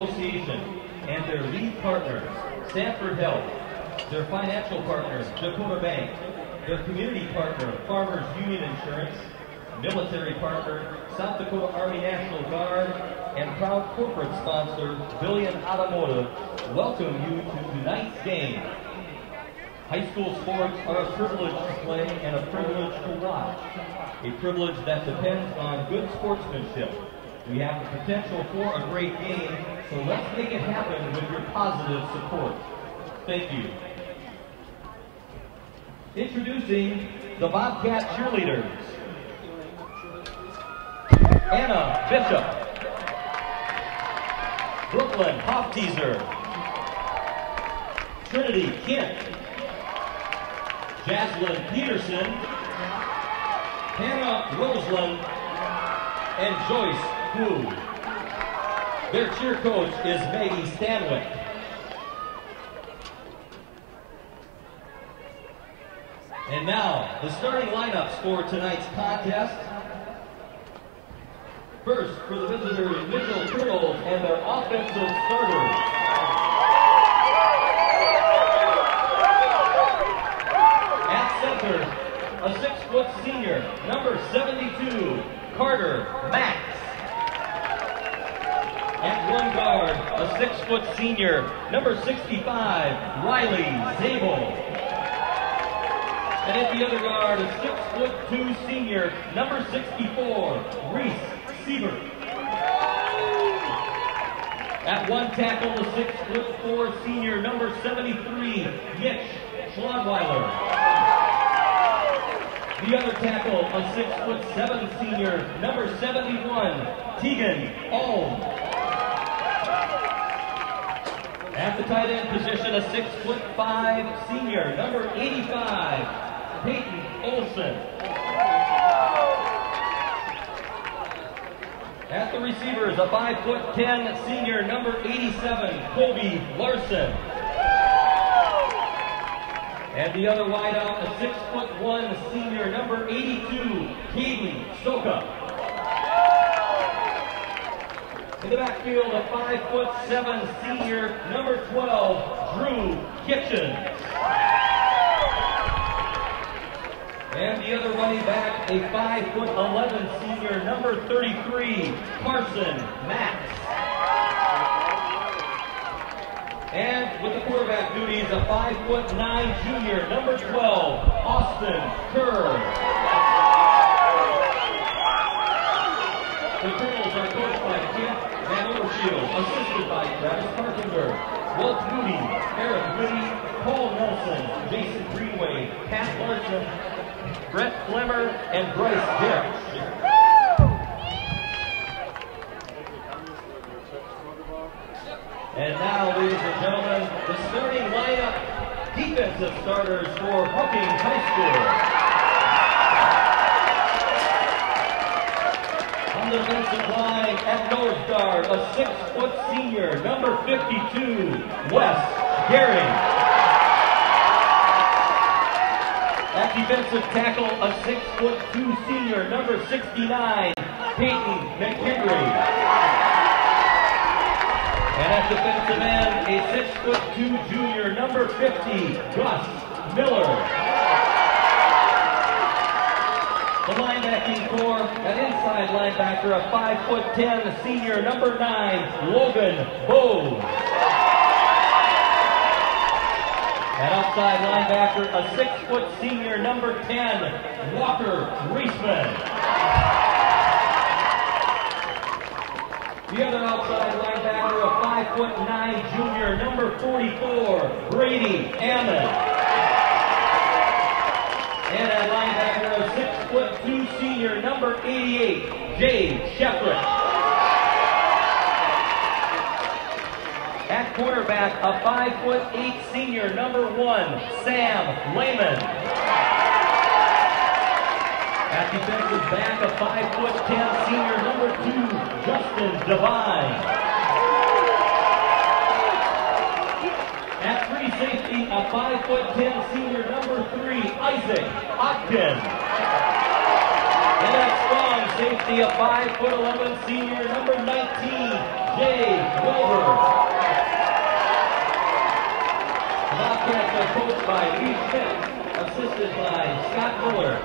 Association and their lead partners, Sanford Health, their financial partner, Dakota Bank, their community partner, Farmers Union Insurance, military partner, South Dakota Army National Guard, and proud corporate sponsor, Billion Automotive, welcome you to tonight's game. High school sports are a privilege to play and a privilege to watch, a privilege that depends on good sportsmanship. We have the potential for a great game, so let's make it happen with your positive support. Thank you. Introducing the Bobcat cheerleaders. Anna Bishop, Brooklyn Hofteaser, Trinity Kent, Jaslyn Peterson, Hannah Roseland, and Joyce Wu. Their cheer coach is Maggie Stanwyck. And now, the starting lineups for tonight's contest. First, for the visitors, Mitchell Kernels and their offensive starters. At center, a 6-foot senior, number 72, Carter Max. At one guard, a 6-foot senior, number 65, Riley Zabel. And at the other guard, a 6'2" senior, number 64, Reese Siebert. At one tackle, a 6'4" senior, number 73, Mitch Schlodweiler. The other tackle, a 6'7" senior, number 71, Tegan Ulm. At the tight end position, a 6'5" senior, number 85, Peyton Olson. At the receivers, a 5'10" senior, number 87, Kobe Larson. And the other wideout, a 6'1" senior, number 82, Kaylee Soka. In the backfield, a 5'7" senior, number 12, Drew Kitchens. And the other running back, a 5'11" senior, number 33, Carson Max. And with the quarterback duties, a 5'9" junior, number 12, Austin Kerr. The Kernels are coached by Kent Van Overshield, assisted by Travis Carpenter, Walt Moody, Eric Whitty, Paul Nelson, Jason Greenway, Pat Larson, Brett Flemmer, and Bryce Dick. And now, ladies and gentlemen, the starting lineup, defensive starters for Brookings High School. On the defensive line, at nose guard, a 6-foot senior, number 52, Wes Gehring. At defensive tackle, a 6'2" senior, number 69, Peyton McHenry. And at defensive end, a 6'2" junior, number 50, Gus Miller. The linebacking core, an inside linebacker, a 5'10" senior, number 9, Logan Bowes. An outside linebacker, a 6-foot senior, number 10, Walker Reisman. The other outside linebacker, a 5'9" junior, number 44, Brady Ammon. And at linebacker, a 6'2" senior, number 88, Jay Shepard. At cornerback, a 5'8" senior, number 1, Sam Lehman. At defensive back, a 5'10" senior, number 2, Justin Devine. At free safety, a 5'10" senior, number 3, Isaac Ogden. And that strong safety of 5'11" senior number 19, Jay Wilbur. The Bobcats are coached by Lee Schmidt, assisted by Scott Miller,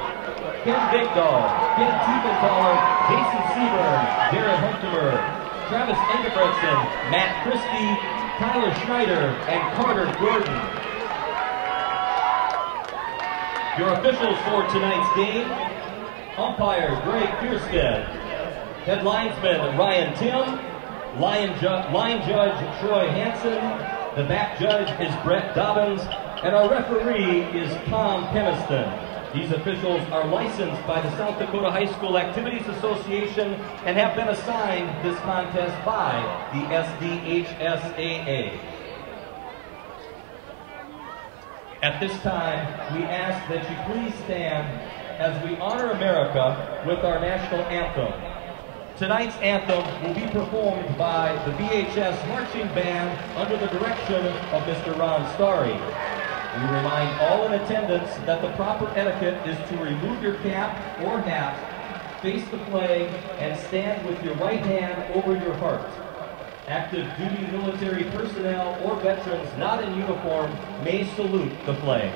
Ken Bigdahl, Ken Tiefenthaler, Jason Seaburn, Jared Huntemer, Travis Engebretson, Matt Christie, Tyler Schneider, and Carter Gordon. Your officials for tonight's game: umpire Greg Kierstead, head linesman Ryan Tim, line judge Troy Hansen, the back judge is Brett Dobbins, and our referee is Tom Keniston. These officials are licensed by the South Dakota High School Activities Association and have been assigned this contest by the SDHSAA. At this time, we ask that you please stand as we honor America with our national anthem. Tonight's anthem will be performed by the BHS Marching Band under the direction of Mr. Ron Starry. We remind all in attendance that the proper etiquette is to remove your cap or hat, face the flag, and stand with your right hand over your heart. Active duty military personnel or veterans not in uniform may salute the flag.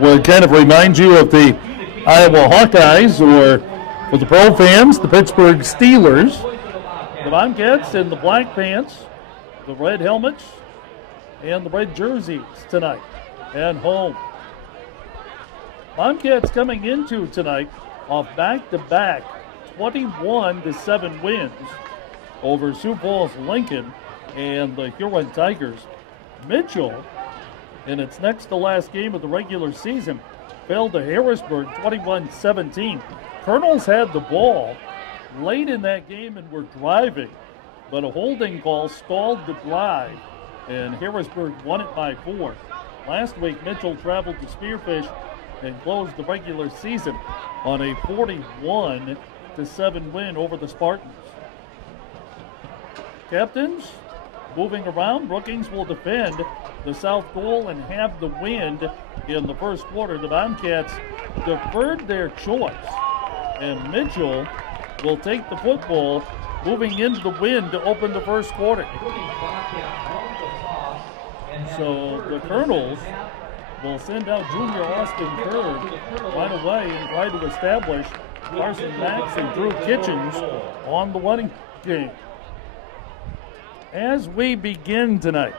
Would kind of remind you of the Iowa Hawkeyes, or for the pro fans, the Pittsburgh Steelers. The Bobcats in the black pants, the red helmets, and the red jerseys tonight at home. Bobcats coming into tonight off back-to-back 21-7 wins over Sioux Falls Lincoln and the Huron Tigers. Mitchell, in its next to last game of the regular season, fell to Harrisburg 21-17. Kernels had the ball late in that game and were driving, but a holding call stalled the drive, and Harrisburg won it by 4. Last week, Mitchell traveled to Spearfish and closed the regular season on a 41-7 win over the Spartans. Captains moving around. Brookings will defend the south goal and have the wind in the first quarter. The Bobcats deferred their choice, and Mitchell will take the football moving into the wind to open the first quarter. So the Kernels will send out junior Austin Kerr right away and try to establish Carson Max and Drew Kitchens on the running game. As we begin tonight,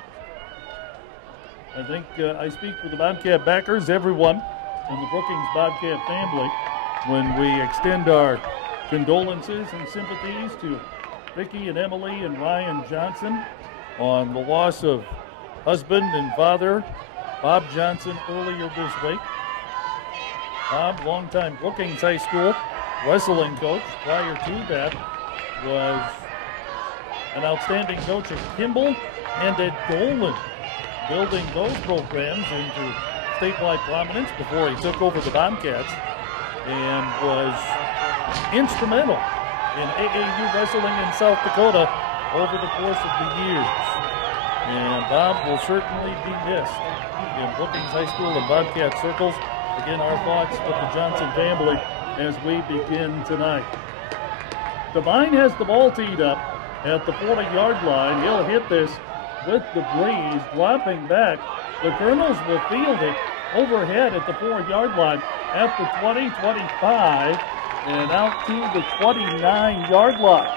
I think I speak for the Bobcat backers, everyone and the Brookings Bobcat family when we extend our condolences and sympathies to Vicki and Emily and Ryan Johnson on the loss of husband and father Bob Johnson earlier this week. Bob, longtime Brookings High School wrestling coach. Prior to that was an outstanding coach at Kimball and at Dolan, building those programs into statewide prominence before he took over the Bobcats, and was instrumental in AAU wrestling in South Dakota over the course of the years. And Bob will certainly be missed in Brookings High School and Bobcat circles. Again, our thoughts with the Johnson family as we begin tonight. Devine has the ball teed up at the 40-yard line. He'll hit this with the breeze, dropping back. The Kernels will field it overhead at the 4-yard line at the 20, 25, and out to the 29-yard line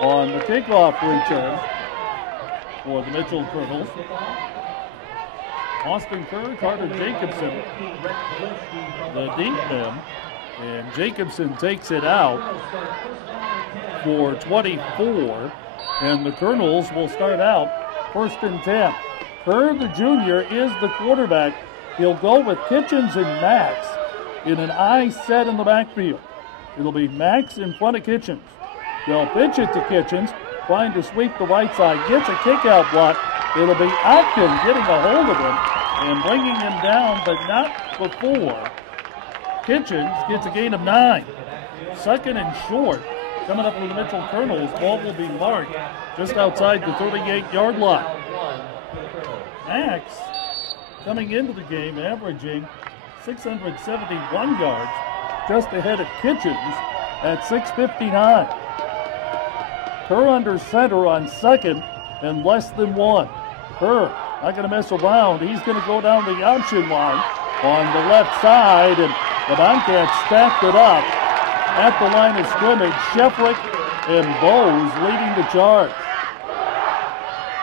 on the kickoff return for the Mitchell Kernels. Austin Kerr, Carter Jacobson, the deep men, and Jacobson takes it out for 24, and the Kernels will start out 1st and 10. Kerr, the junior, is the quarterback. He'll go with Kitchens and Max in an I set in the backfield. It'll be Max in front of Kitchens. They'll pitch it to Kitchens, trying to sweep the right side, gets a kick-out block. It'll be Atkins getting a hold of him and bringing him down, but not before Kitchens gets a gain of 9. 2nd and short, coming up for the Mitchell Kernels. Ball will be marked just outside the 38-yard line. Max coming into the game averaging 671 yards, just ahead of Kitchens at 659. Kerr under center on 2nd and less than 1. Kerr not going to mess around. He's going to go down the option line on the left side, and the Bobcats stacked it up at the line of scrimmage. Sheffrick and Bowes leading the charge.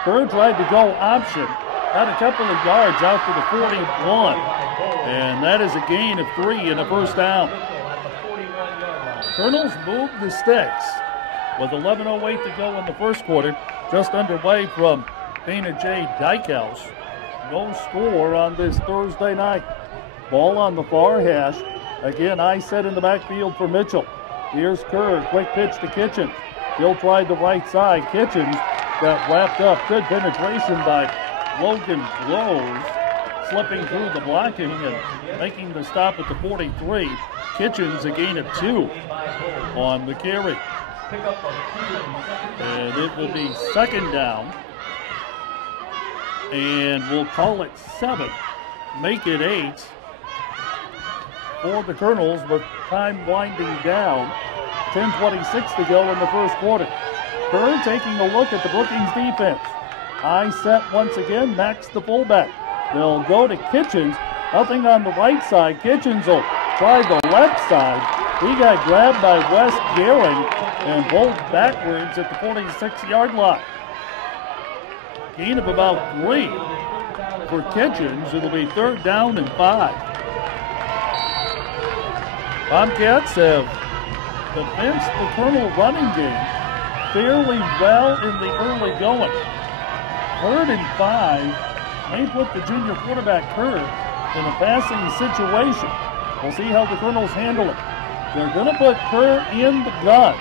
Kerr tried to go option, got a couple of yards out to the 41, and that is a gain of 3 and a first down. Kernels moved the sticks with 11:08 to go in the first quarter, just underway from Dana J. Dykehouse. No score on this Thursday night. Ball on the far hash. Again, I set in the backfield for Mitchell. Here's Kerr, quick pitch to Kitchens. He'll try the right side. Kitchens got wrapped up. Good penetration by Logan Rose, slipping through the blocking and making the stop at the 43. Kitchens a gain of 2 on the carry. And it will be 2nd down. And we'll call it 7. Make it 8 for the Kernels with time winding down. 10:26 to go in the first quarter. Kerr taking a look at the Brookings defense. I set once again, Max the fullback. They'll go to Kitchens. Nothing on the right side. Kitchens will try the left side. He got grabbed by Wes Gehring and pulled backwards at the 46-yard line. Gain of about 3 for Kitchens. It'll be 3rd down and 5. Bobcats have defensed the Kernel running game fairly well in the early going. 3rd and 5 may put the junior quarterback Kerr in a passing situation. We'll see how the Kernels handle it. They're going to put Kerr in the gun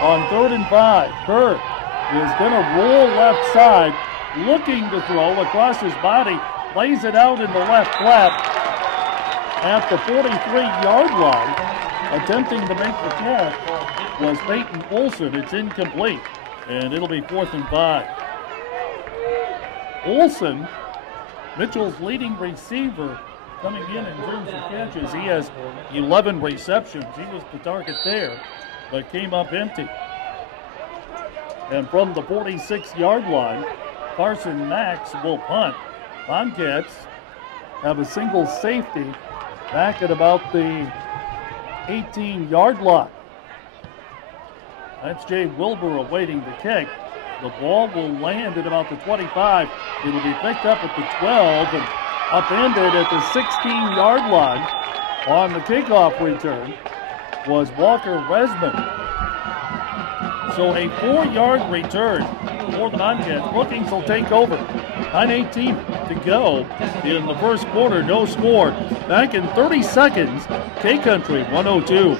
on 3rd and 5. Kerr is going to roll left side, looking to throw across his body, lays it out in the left flat at the 43-yard line. Attempting to make the catch was Peyton Olson. It's incomplete, and it'll be 4th and 5. Olson, Mitchell's leading receiver, coming in terms of catches. He has 11 receptions. He was the target there, but came up empty. And from the 46-yard line, Carson Max will punt. Bobcats have a single safety back at about the 18-yard line. That's Jay Wilbur awaiting the kick. The ball will land at about the 25. It'll be picked up at the 12, and upended at the 16-yard line on the kickoff return was Walker Resman. So a 4-yard return for the Bobcats. Brookings will take over. 9:18 to go in the first quarter. No score. Back in 30 seconds. K-Country 102.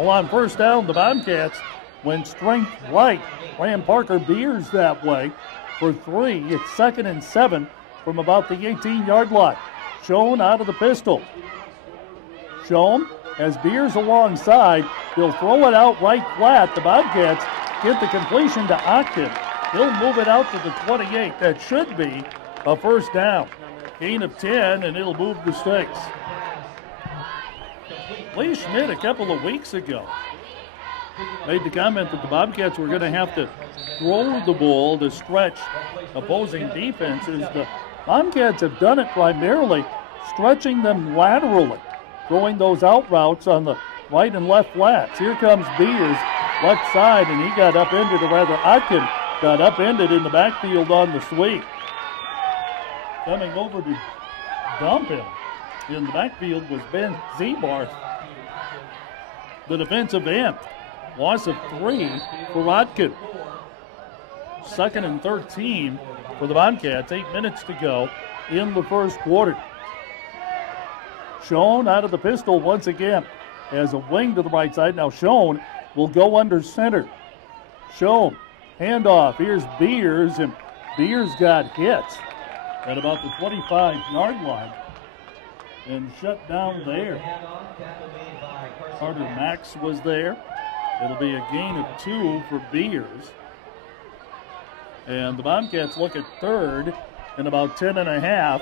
On first down, the Bobcats went strength right. Ran Parker Beers that way for 3. It's 2nd and 7 from about the 18-yard line. Schoen out of the pistol. Schoen has Beers alongside. He'll throw it out right flat. The Bobcats get the completion to Ogden. He'll move it out to the 28. That should be a first down. Gain of 10, and it'll move the sticks. Lee Schmidt a couple of weeks ago made the comment that the Bobcats were going to have to throw the ball to stretch opposing defenses. The Bobcats have done it primarily stretching them laterally, throwing those out routes on the right and left flats. Here comes Beers, left side, and he got upended, or rather Otkin got upended in the backfield on the sweep. Coming over to dump him in the backfield was Ben Zebarth, the defensive end. Loss of 3 for Otkin. 2nd and 13 for the Bobcats. 8 minutes to go in the first quarter. Schoen out of the pistol once again. Has a wing to the right side. Now Schoen will go under center. Schoen, handoff. Here's Beers, and Beers got hit at about the 25-yard line and shut down there. Carter Max was there. It'll be a gain of 2 for Beers. And the Bobcats look at third and about 10 and a half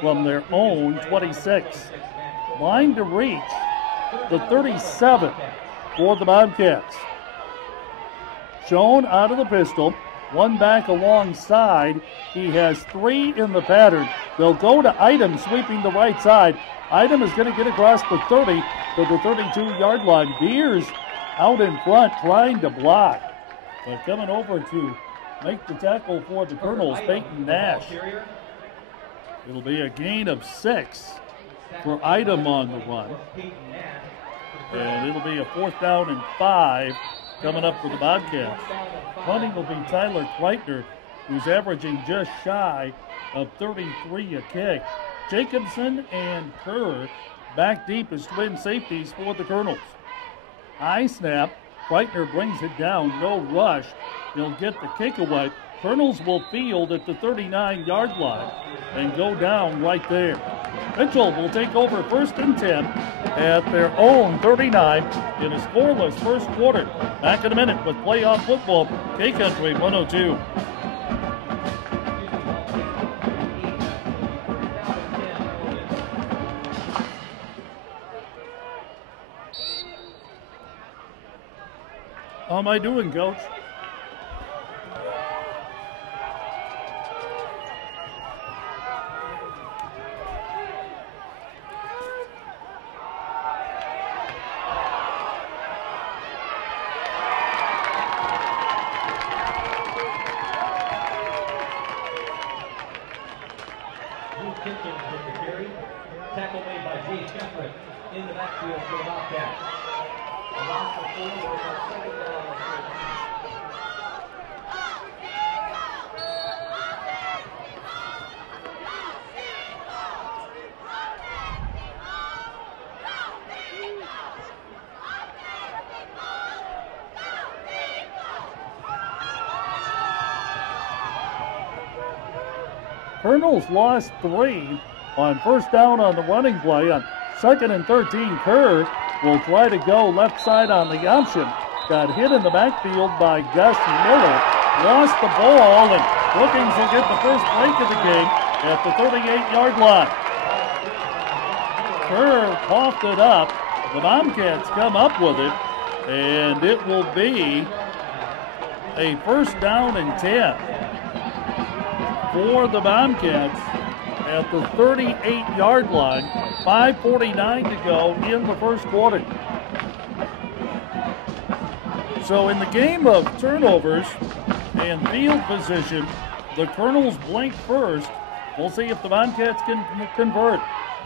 from their own 26. Line to reach the 37 for the Bobcats. Schoen out of the pistol. One back alongside. He has 3 in the pattern. They'll go to Idem sweeping the right side. Idem is going to get across the 30 to the 32-yard line. Beers out in front trying to block. But coming over to make the tackle for the Kernels, Peyton Nash. It'll be a gain of 6 for Idem on the run. And it'll be a 4th down and 5 coming up for the Bobcats. Punting will be Tyler Kreitner, who's averaging just shy of 33 a kick. Jacobson and Kerr back deep as twin safeties for the Kernels. High snap. Kreitner brings it down. No rush. He'll get the kick away. Kernels will field at the 39-yard line and go down right there. Mitchell will take over 1st and 10 at their own 39 in a scoreless first quarter. Back in a minute with playoff football. K-Country 102. How am I doing, Coach? Tackle made by Jay Shepard in the backfield for the Bobcats. A loss of 4 was our 2nd down. Kernels lost 3 on first down on the running play. On 2nd and 13, Kerr will try to go left side on the option. Got hit in the backfield by Gus Miller. Lost the ball, and Brookings will get the first break of the game at the 38-yard line. Kerr coughed it up. The Bobcats come up with it, and it will be a first down and 10 for the Bobcats at the 38-yard line. 5:49 to go in the first quarter. So in the game of turnovers and field position, the Kernels blink first. We'll see if the Bobcats can convert.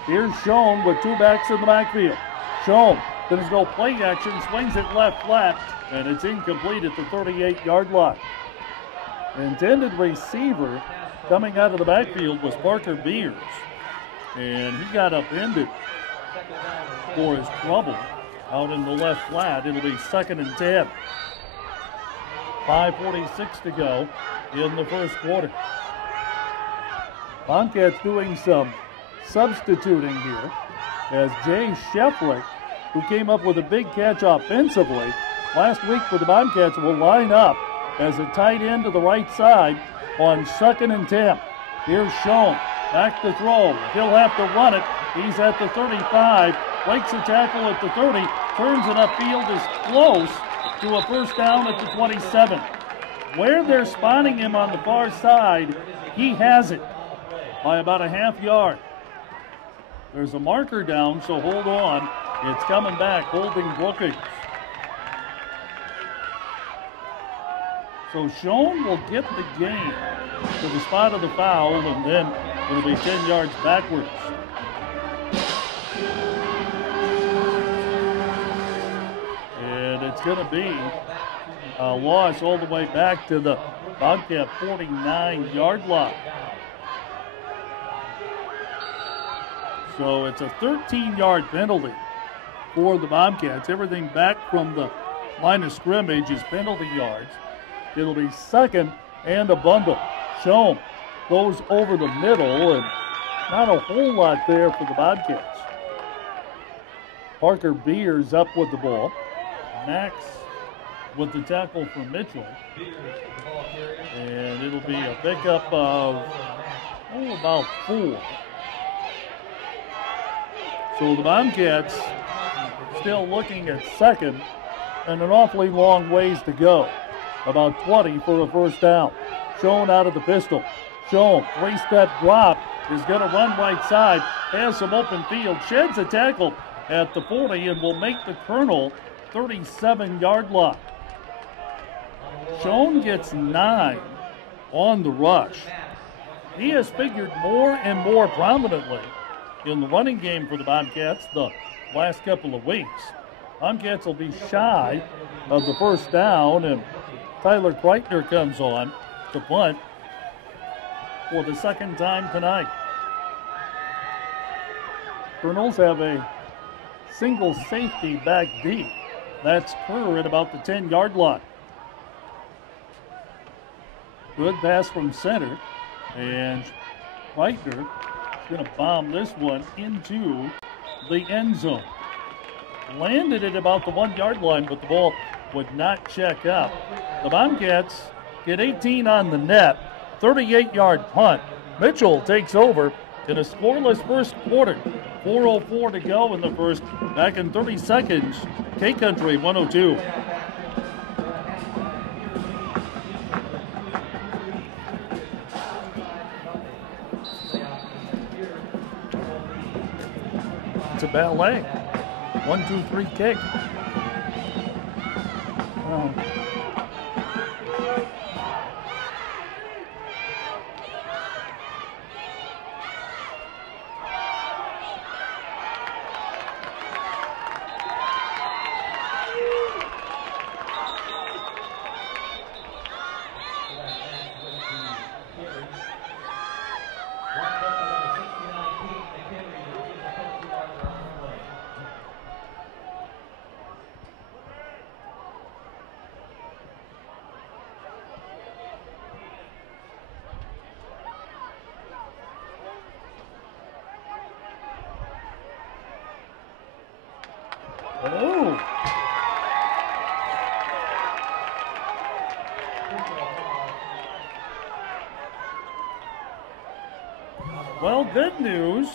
Here's Schoen with two backs in the backfield. Schoen going to go play action, swings it left flat, and it's incomplete at the 38-yard line. Intended receiver coming out of the backfield was Parker Beers, and he got upended for his trouble out in the left flat. It'll be 2nd and 10. 5:46 to go in the first quarter. Bobcats doing some substituting here as Jay Shefflick, who came up with a big catch offensively last week for the Bobcats, will line up as a tight end to the right side on 2nd and 10. Here's Schoen, back to throw. He'll have to run it. He's at the 35, breaks a tackle at the 30, turns it upfield, is close to a first down at the 27. Where they're spotting him on the far side, he has it by about a half yard. There's a marker down, so hold on. It's coming back, holding Brookings. So Schoen will get the gain to the spot of the foul, and then it'll be 10 yards backwards. And it's going to be a loss all the way back to the Bobcat 49-yard line. So it's a 13-yard penalty for the Bobcats. Everything back from the line of scrimmage is penalty yards. It'll be 2nd and a bundle. Schoen goes over the middle, and not a whole lot there for the Bobcats. Parker Beers up with the ball. Max with the tackle for Mitchell. And it'll be a pickup of about 4. So the Bobcats still looking at 2nd and an awfully long ways to go. About 20 for a first down. Schoen out of the pistol. Schoen, 3-step drop, is going to run right side, has some open field, sheds a tackle at the 40, and will make the Kernel 37-yard line. Schoen gets 9 on the rush. He has figured more and more prominently in the running game for the Bobcats the last couple of weeks. Bobcats will be shy of the first down, and Tyler Kreitner comes on to punt for the 2nd time tonight. Kernels have a single safety back deep. That's Kerr at about the 10-yard line. Good pass from center, and Kreitner is going to bomb this one into the end zone. Landed at about the 1-yard line, but the ball would not check up. The Bobcats get 18 on the net, 38-yard punt. Mitchell takes over in a scoreless first quarter. 4:04 to go in the first. Back in 30 seconds, K-Country 102. It's a ballet. 1, 2, 3 kick. Oh. Well, good news.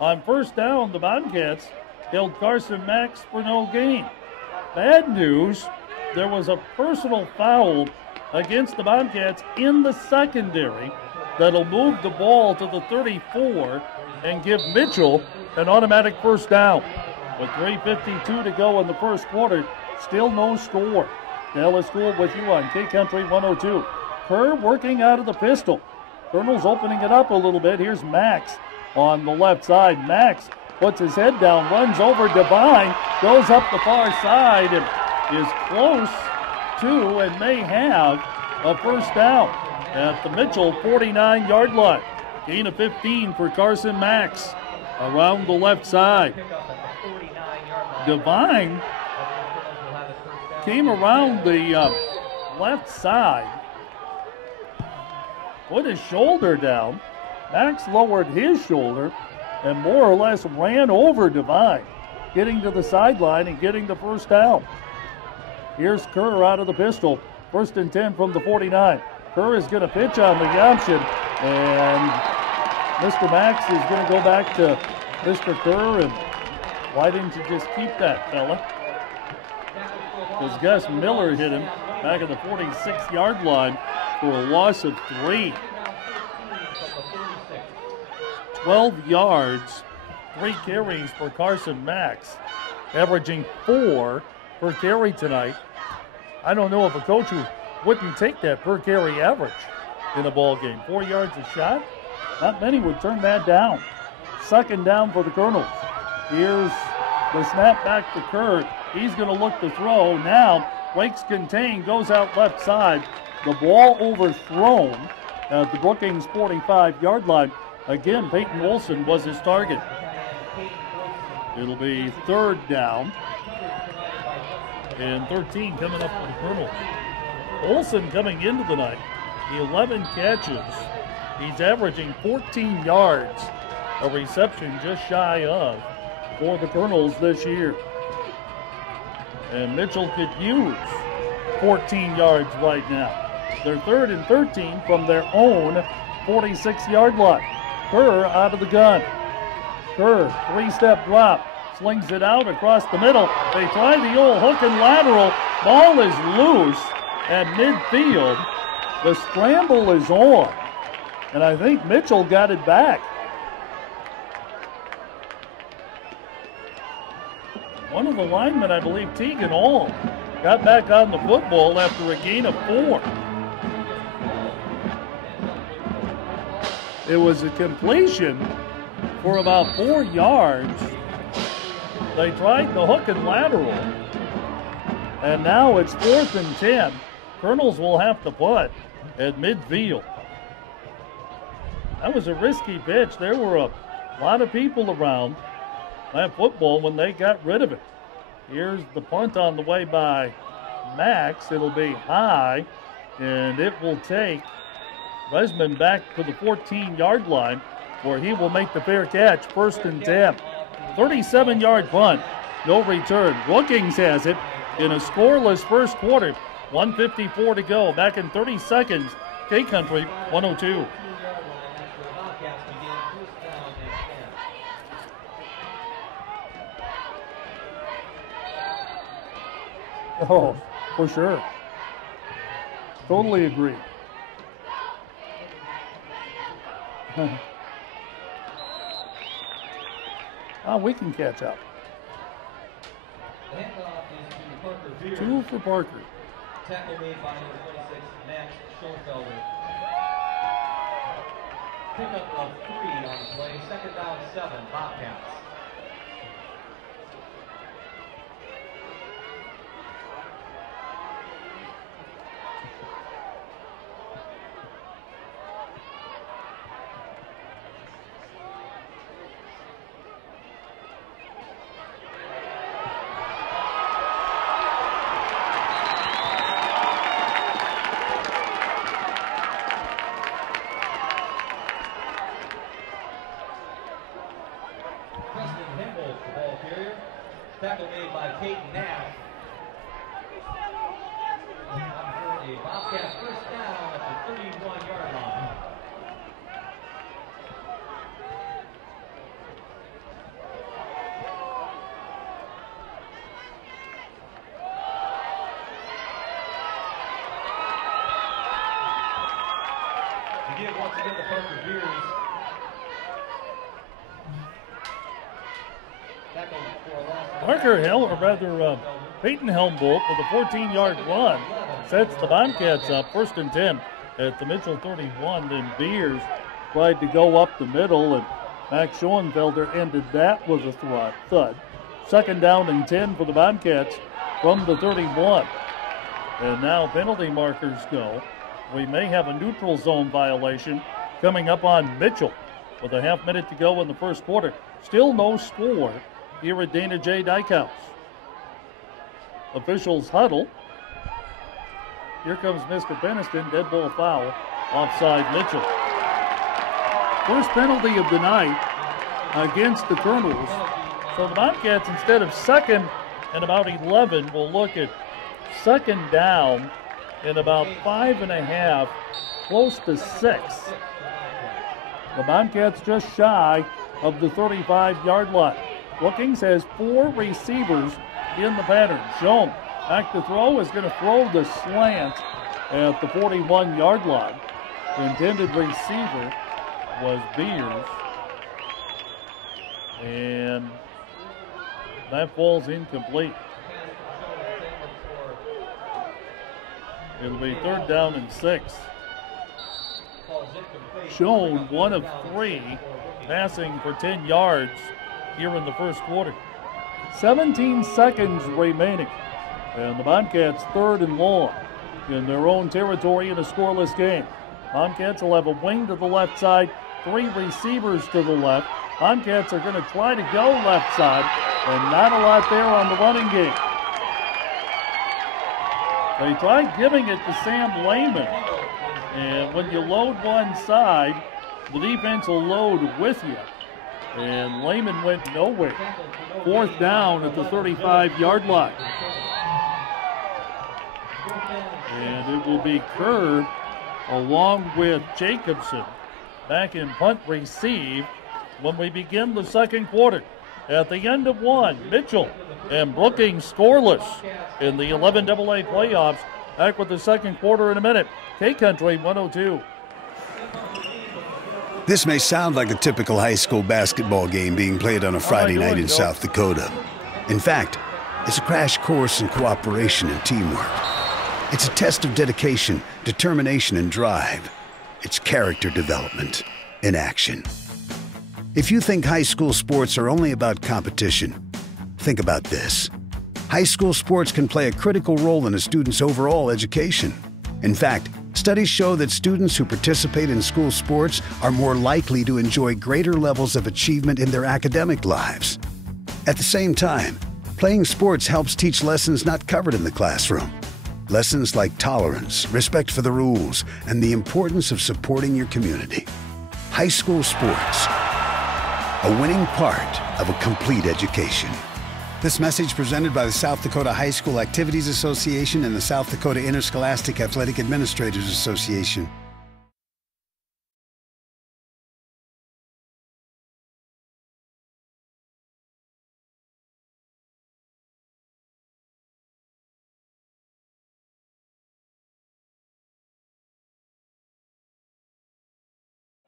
On first down, the Bobcats held Carson Max for no gain. Bad news, there was a personal foul against the Bobcats in the secondary that'll move the ball to the 34 and give Mitchell an automatic first down. With 3:52 to go in the first quarter, still no score. Now let's go with you on K-Country 102. Kerr working out of the pistol. Kernels opening it up a little bit. Here's Max on the left side. Max puts his head down, runs over Devine, goes up the far side, and is close to and may have a first down at the Mitchell 49-yard line. Gain of 15 for Carson Max around the left side. Devine came around the left side, put his shoulder down. Max lowered his shoulder and more or less ran over Devine, getting to the sideline and getting the first down. Here's Kerr out of the pistol. 1st and 10 from the 49. Kerr is going to pitch on the option, and Mr. Max is going to go back to Mr. Kerr, and why didn't you just keep that, fella? Because Gus Miller hit him back at the 46-yard line for a loss of 3. 12 yards, 3 carries for Carson Max, averaging 4 per carry tonight. I don't know if a coach who wouldn't take that per carry average in a ball game. 4 yards a shot, not many would turn that down. 2nd down for the Kernels. Here's the snap back to Kerr. He's going to look to throw. Now breaks contain, goes out left side. The ball overthrown at the Brookings 45-yard line. Again, Peyton Olson was his target. It'll be 3rd down and 13 coming up for the Kernels. Olson coming into the night, 11 catches. He's averaging 14 yards, a reception just shy of for the Kernels this year. And Mitchell could use 14 yards right now. They're 3rd and 13 from their own 46-yard line. Kerr out of the gun. Kerr, 3-step drop, slings it out across the middle. They try the old hook and lateral. Ball is loose at midfield. The scramble is on, and I think Mitchell got it back. One of the linemen, I believe Tegan All, got back on the football after a gain of 4. It was a completion for about 4 yards. They tried the hook and lateral, and now it's 4th and 10. Kernels will have to punt at midfield. That was a risky pitch. There were a lot of people around that football when they got rid of it. Here's the punt on the way by Max. It'll be high, and it will take Resman back to the 14-yard line where he will make the fair catch. 1st and 10. 37-yard punt. No return. Brookings has it in a scoreless first quarter. 1:54 to go. Back in 30 seconds. K-Country 102. Oh, for sure. Totally agree. We can catch up. 2 for Parker. Tackle made by number 26, Max Schoenfelder. Pickup of 3 on the play. 2nd down, 7, Bobcats. Tackle made by Peyton Nash. For a Bobcat first down at the 31-yard line. give once again to Parker Beers. Tackle for a loss. Peyton Helmbolt with a 14-yard run sets the Bobcats up 1st and 10 at the Mitchell 31. Then Beers tried to go up the middle, and Max Schoenfelder ended that with a thud. 2nd down and 10 for the Bobcats from the 31. And now penalty markers go. We may have a neutral zone violation coming up on Mitchell with a half minute to go in the first quarter. Still no score here at Dana J. Dykehouse. Officials huddle. Here comes Mr. Peniston, dead ball foul, offside Mitchell. First penalty of the night against the Kernels. So the Bobcats, instead of 2nd and about 11, will look at 2nd down in about 5.5, close to 6. The Bobcats just shy of the 35-yard line. Brookings has 4 receivers in the pattern. Schoen back to throw, is going to throw the slant at the 41-yard line. The intended receiver was Beers. And that falls incomplete. It'll be 3rd down and 6. Schoen 1 of 3, passing for 10 yards here in the first quarter. 17 seconds remaining. And the Bobcats 3rd and long in their own territory in a scoreless game. Bobcats will have a wing to the left side, 3 receivers to the left. Bobcats are going to try to go left side, and not a lot there on the running game. They tried giving it to Sam Lehman, and when you load one side, the defense will load with you. And Lehman went nowhere. 4th down at the 35-yard line. And it will be Kerr along with Jacobson back in punt receive when we begin the second quarter. At the end of one, Mitchell and Brookings scoreless in the 11AA playoffs. Back with the second quarter in a minute. K-Country 102. This may sound like a typical high school basketball game being played on a Friday night in South Dakota. In fact, it's a crash course in cooperation and teamwork. It's a test of dedication, determination, and drive. It's character development in action. If you think high school sports are only about competition, think about this. High school sports can play a critical role in a student's overall education. In fact, studies show that students who participate in school sports are more likely to enjoy greater levels of achievement in their academic lives. At the same time, playing sports helps teach lessons not covered in the classroom. Lessons like tolerance, respect for the rules, and the importance of supporting your community. High school sports, a winning part of a complete education. This message presented by the South Dakota High School Activities Association and the South Dakota Interscholastic Athletic Administrators Association.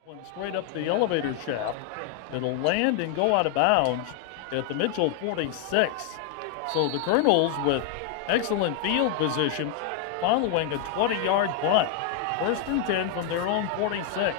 One straight up the elevator shaft. It'll land and go out of bounds at the Mitchell 46. So the Kernels with excellent field position following a 20-yard punt. 1st and 10 from their own 46.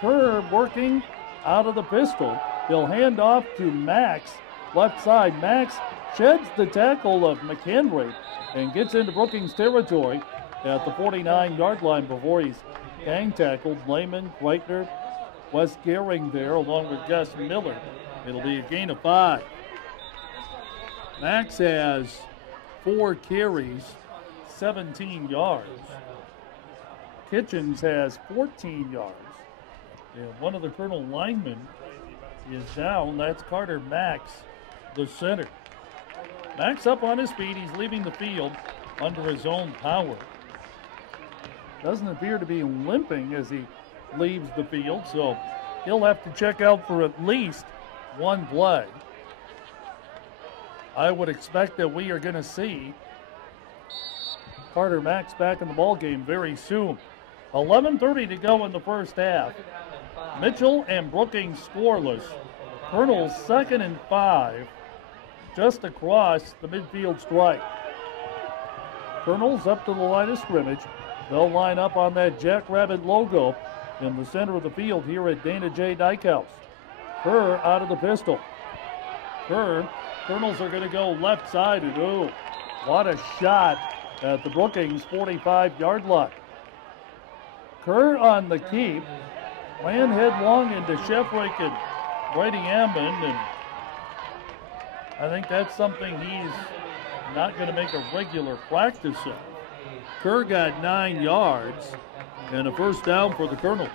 Kerr working out of the pistol. He'll hand off to Max, left side. Max sheds the tackle of McHenry and gets into Brookings territory at the 49-yard line before he's gang tackled. Lehman, Greitner, Wes Gehring there along with Gus Miller. It'll be a gain of 5. Max has 4 carries, 17 yards. Kitchens has 14 yards. And one of the Colonel linemen is down. That's Carter Max, the center. Max up on his feet. He's leaving the field under his own power. Doesn't appear to be limping as he leaves the field, so he'll have to check out for at least one play. I would expect that we are going to see Carter Max back in the ball game very soon. 11:30 to go in the first half. Mitchell and Brookings scoreless. Kernels 2nd and 5, just across the midfield stripe. Kernels up to the line of scrimmage. They'll line up on that Jackrabbit logo in the center of the field here at Dana J. Dykehouse. Kerr out of the pistol. Kernels are going to go left side, and ooh, what a shot at the Brookings 45-yard line. Kerr on the keep, ran headlong into Shefrick and Brady Ammon, and I think that's something he's not going to make a regular practice of. Kerr got 9 yards and a first down for the Kernels.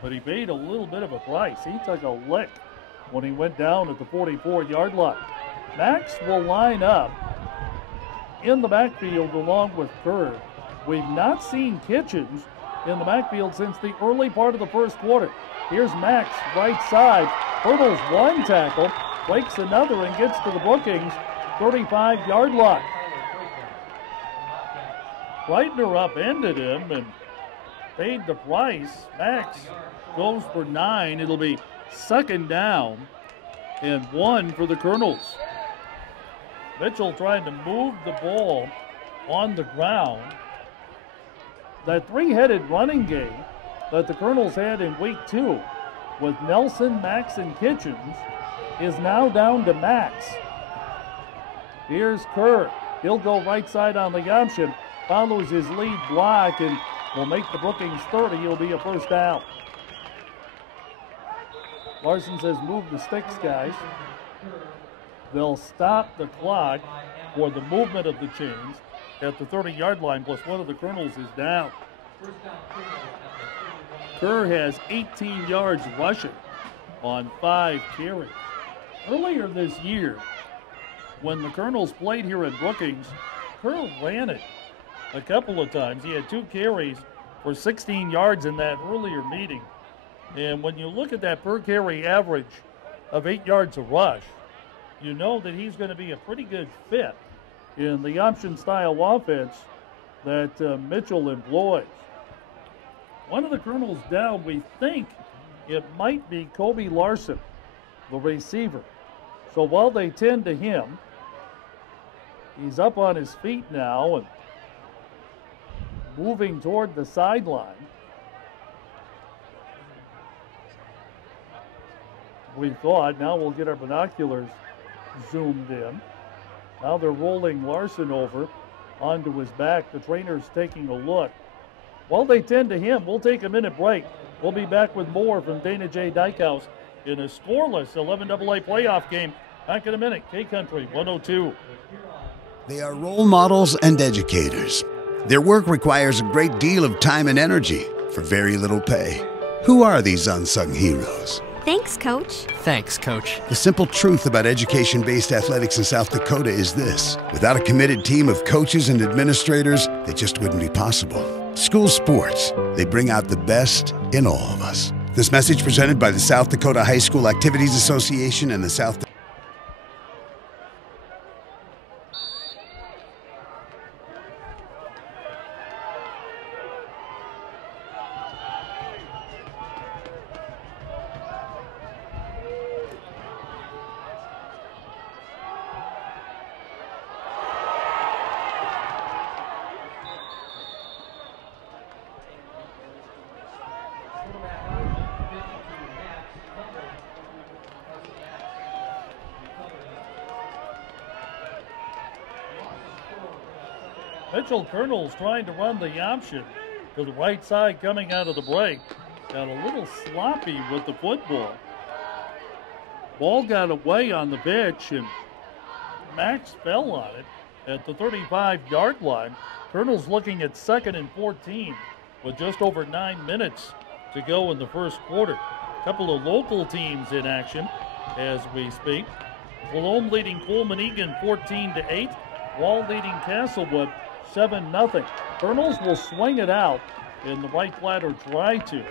But he paid a little bit of a price. He took a lick when he went down at the 44-yard line. Max will line up in the backfield along with Kerr. We've not seen Kitchens in the backfield since the early part of the first quarter. Here's Max, right side, hurdles one tackle, breaks another, and gets to the Brookings 35-yard line. Breitner upended him and paid the price. Max goes for 9. It'll be 2nd down and 1 for the Kernels. Mitchell trying to move the ball on the ground. That three-headed running game that the Kernels had in week 2 with Nelson, Max, and Kitchens is now down to Max. Here's Kerr. He'll go right side on the option, follows his lead block, and will make the Brookings 30. It'll be a first down. Larson says move the sticks, guys. They'll stop the clock for the movement of the chains at the 30-yard line, plus one of the Kernels is down. Kerr has 18 yards rushing on 5 carries. Earlier this year, when the Kernels played here at Brookings, Kerr ran it a couple of times. He had 2 carries for 16 yards in that earlier meeting. And when you look at that per carry average of 8 yards a rush, you know that he's going to be a pretty good fit in the option-style offense that Mitchell employs. One of the Kernels down, we think it might be Kobe Larson, the receiver. So while they tend to him, he's up on his feet now and moving toward the sideline. We thought, now we'll get our binoculars zoomed in. Now they're rolling Larson over onto his back. The trainer's taking a look. While they tend to him, we'll take a minute break. We'll be back with more from Dana J. Dykehouse in a scoreless 11AA playoff game. Back in a minute. K-Country 102. They are role models and educators. Their work requires a great deal of time and energy for very little pay. Who are these unsung heroes? Thanks, Coach. Thanks, Coach. The simple truth about education-based athletics in South Dakota is this: without a committed team of coaches and administrators, it just wouldn't be possible. School sports, they bring out the best in all of us. This message presented by the South Dakota High School Activities Association and the South Mitchell Kernels trying to run the option to the right side coming out of the break. Got a little sloppy with the football. Ball got away on the pitch and Max fell on it at the 35-yard line. Kernels looking at 2nd and 14 with just over 9 minutes to go in the first quarter. A couple of local teams in action as we speak. Cologne leading Coleman Egan 14-8. Wall leading Castlewood 7-0. Kernels will swing it out in the right flat or try to.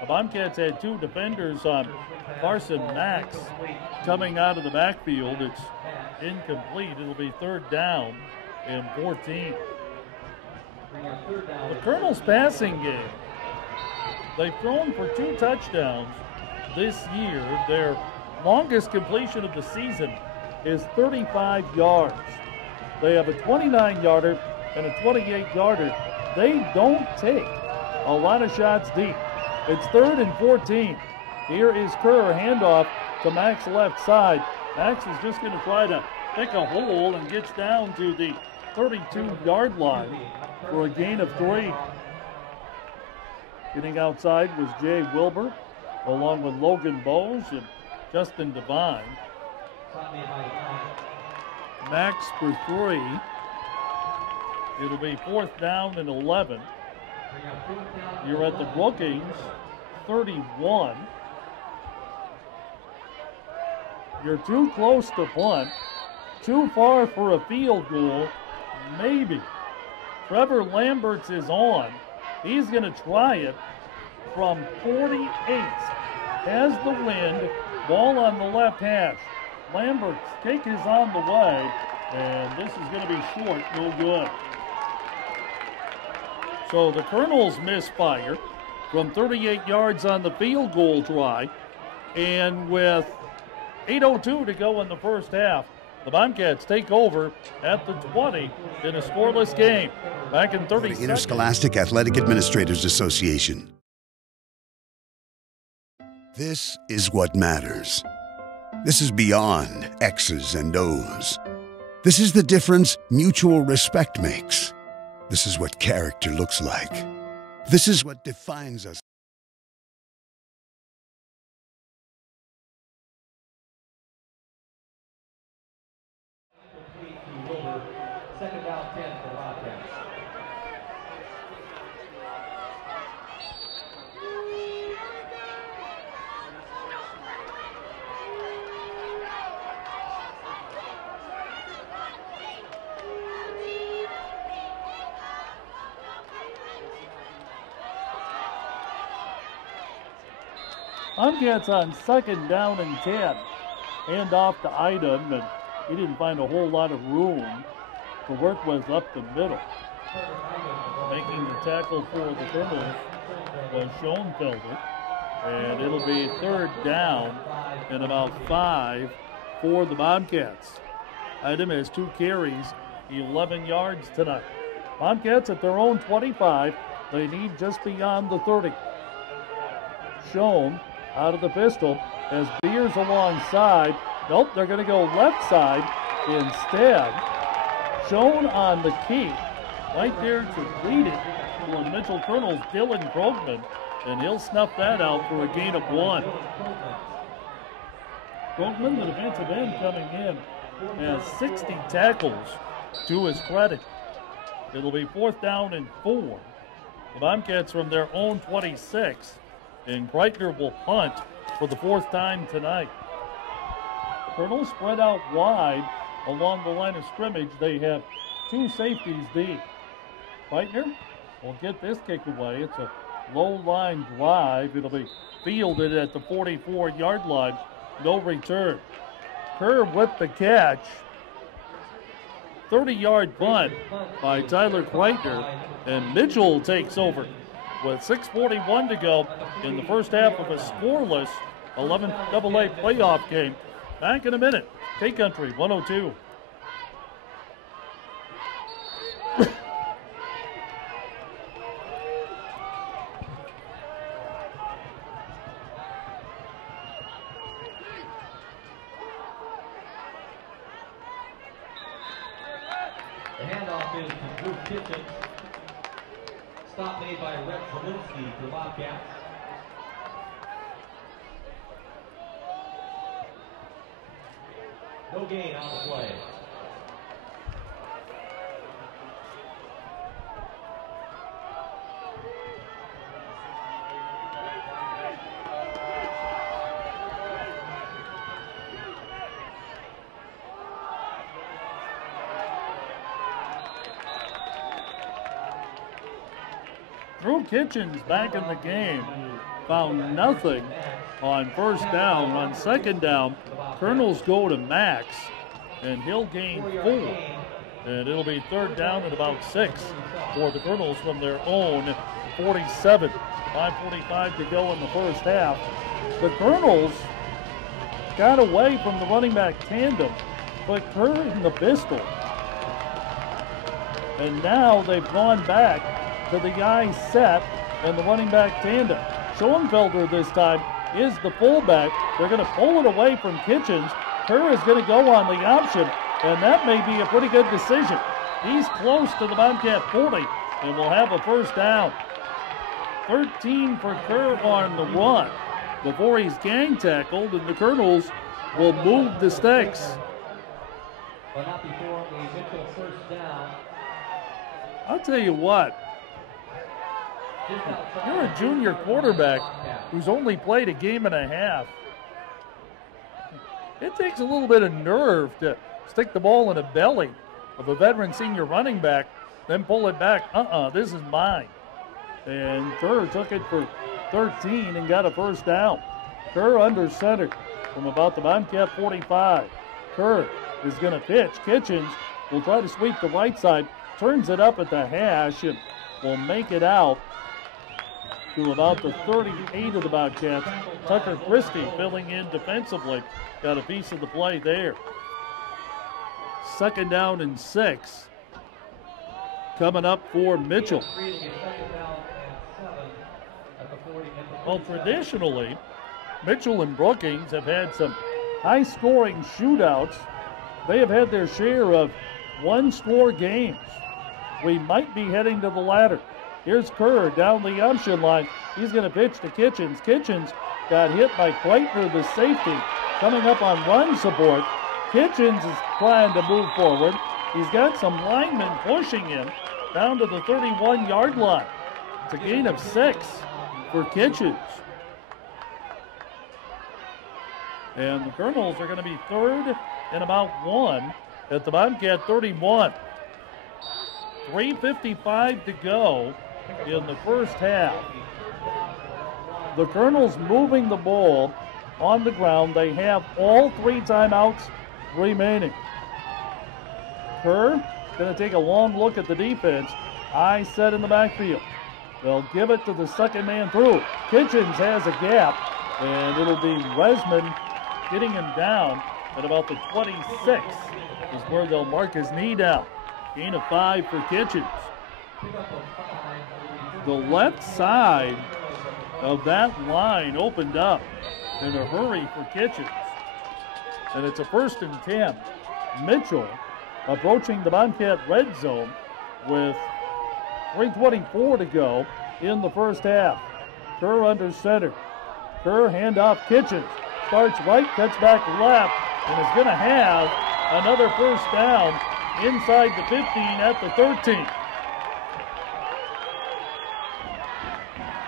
The Bobcats had 2 defenders on Carson Max coming out of the backfield. It's incomplete. It'll be 3rd down and 14. The Kernels passing game. They've thrown for 2 touchdowns this year. Their longest completion of the season is 35 yards. They have a 29-yarder and a 28-yarder. They don't take a lot of shots deep. It's 3rd and 14. Here is Kerr, handoff to Max left side. Max is just going to try to pick a hole and gets down to the 32-yard line for a gain of 3. Getting outside was Jay Wilbur, along with Logan Bowes and Justin Devine. Max for 3. It'll be 4th down and 11. You're at the Brookings 31. You're too close to punt, too far for a field goal, maybe. Trevor Lamberts is on. He's going to try it from 48. Has the wind, ball on the left hash. Lambert's kick is on the way, and this is going to be short, no good. So the Kernels misfire from 38 yards on the field goal try, and with 8:02 to go in the first half, the Bobcats take over at the 20 in a scoreless game. Back in 30 the seconds. Interscholastic Athletic Administrators Association. This is what matters. This is beyond X's and O's. This is the difference mutual respect makes. This is what character looks like. This is what defines us. Second down 10 for the Bobcats. Bobcats on 2nd down and 10. Hand off to Idem, and he didn't find a whole lot of room to work with up the middle. Making the tackle for the Kernels was Schoenfelder, and it'll be 3rd down and about 5 for the Bobcats. Idem has 2 carries, 11 yards tonight. Bobcats at their own 25. They need just beyond the 30. Schoen out of the pistol as Beers alongside. Nope, they're going to go left side instead. Shown on the key, right there to lead it for the Mitchell Kernels, Dylan Krogman, and he'll snuff that out for a gain of 1. Krogman, the defensive end, coming in, has 60 tackles to his credit. It'll be 4th down and 4. The Bobcats from their own 26, and Kreitner will punt for the 4th time tonight. Kernels spread out wide along the line of scrimmage. They have 2 safeties deep. Kreitner will get this kick away. It's a low line drive. It'll be fielded at the 44-yard line. No return. Kerr with the catch. 30-yard punt by Tyler Kreitner, and Mitchell takes over with 6:41 to go in the first half of a scoreless 11 AA playoff game. Back in a minute. K-Country 102. The handoff is to Drew Kitchens. Stop made by Rex Zielinski for Bobcats. No gain on the play. Drew Kitchens back in the game. Found nothing on 1st down. On 2nd down, Kernels go to Max, and he'll gain 4. And it'll be third down at about 6 for the Kernels from their own 47. 5:45 to go in the first half. The Kernels got away from the running back tandem, but Kerr and the pistol. And now they've gone back to the guy set and the running back tandem. Schoenfelder this time is the fullback. They're going to pull it away from Kitchens. Kerr is going to go on the option, and that may be a pretty good decision. He's close to the Bobcat 40 and will have a first down. 13 for Kerr on the run before he's gang tackled, and the Kernels will move the sticks. But not before a Mitchell first down. I'll tell you what, you're a junior quarterback who's only played a game and a half. It takes a little bit of nerve to stick the ball in the belly of a veteran senior running back, then pull it back. This is mine. And Kerr took it for 13 and got a first down. Kerr under center from about the Bobcat 45. Kerr is going to pitch. Kitchens will try to sweep the right side, turns it up at the hash, and will make it out to about the 38 of the Bobcats. Tucker Christie filling in defensively. Got a piece of the play there. Second down and 6. Coming up for Mitchell. Well, traditionally, Mitchell and Brookings have had some high-scoring shootouts. They have had their share of one-score games. We might be heading to the latter. Here's Kerr down the option line. He's going to pitch to Kitchens. Kitchens got hit by Kleitner, the safety, coming up on run support. Kitchens is trying to move forward. He's got some linemen pushing him down to the 31-yard line. It's a gain of 6 for Kitchens. And the Kernels are going to be third and about 1 at the Bobcat 31. 3:55 to go in the first half. The Kernels moving the ball on the ground. They have all 3 timeouts remaining. Kerr going to take a long look at the defense. Eye set in the backfield. They'll give it to the second man through. Kitchens has a gap, and it'll be Resman getting him down at about the 26 is where they'll mark his knee down. Gain of 5 for Kitchens. The left side of that line opened up in a hurry for Kitchens. And it's a 1st and 10. Mitchell approaching the Bobcat red zone with 3:24 to go in the first half. Kerr under center. Kerr handoff Kitchens. Starts right, cuts back left, and is going to have another first down inside the 15 at the 13.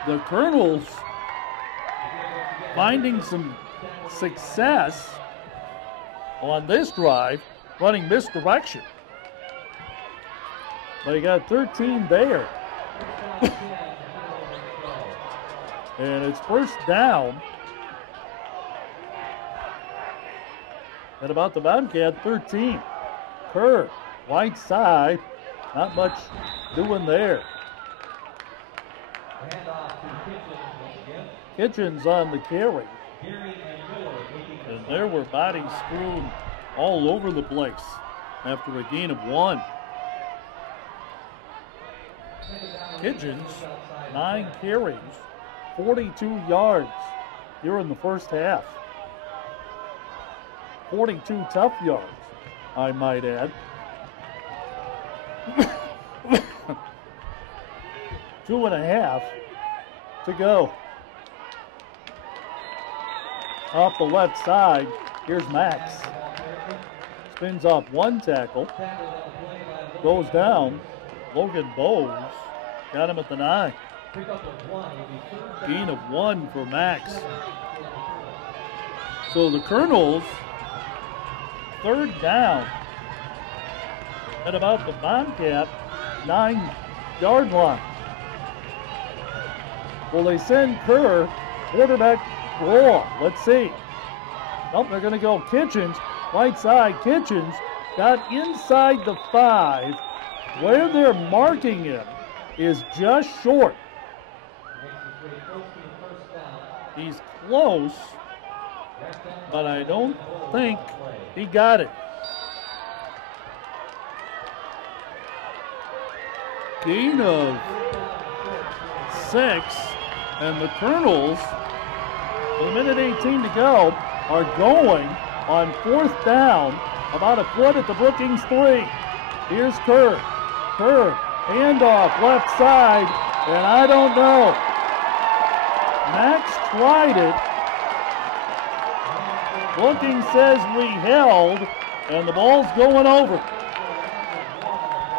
The Kernels finding some success on this drive, running misdirection. They got 13 there. And it's first down at about the Bobcat 13. Kerr, right side, not much doing there. Kitchens on the carry. And there were bodies strewn all over the place after a gain of 1. Kitchens, 9 carries, 42 yards here in the first half. 42 tough yards, I might add. 2.5 to go. Off the left side, here's Max. Spins off 1 tackle. Goes down. Logan Bowes got him at the 9. Gain of 1 for Max. So the Kernels, third down at about the Bobcat 9-yard line. Will they send Kerr quarterback draw? Let's see. Nope, they're going to go Kitchens. Right side, Kitchens got inside the 5. Where they're marking him is just short. He's close, but I don't think he got it. Gain of 6, and the Kernels, with a minute 18 to go, are going on 4th down, about a foot at the Brookings 3. Here's Kerr. Kerr, handoff, left side, and I don't know. Max tried it. Brookings says we held, and the ball's going over.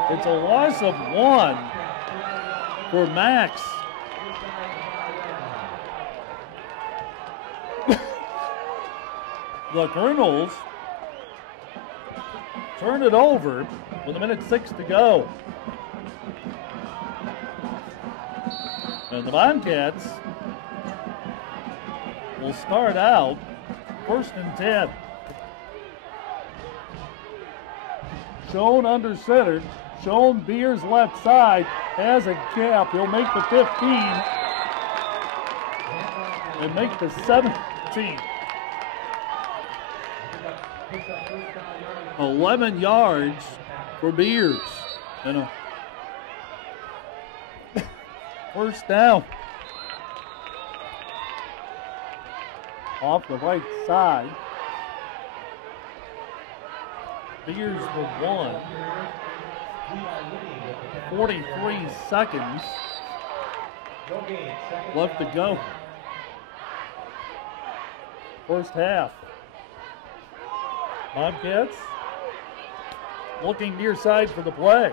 It's a loss of 1 for Max. The Kernels turn it over with a minute 6 to go. And the Bobcats will start out 1st and 10. Schoen under center. Schoen, Beers left side, has a gap. He'll make the 15 and make the 17. 11 yards for Beers. And a 1st down. Off the right side. Beers with 1. 43 seconds left to go. 1st half. Bobcats looking near side for the play.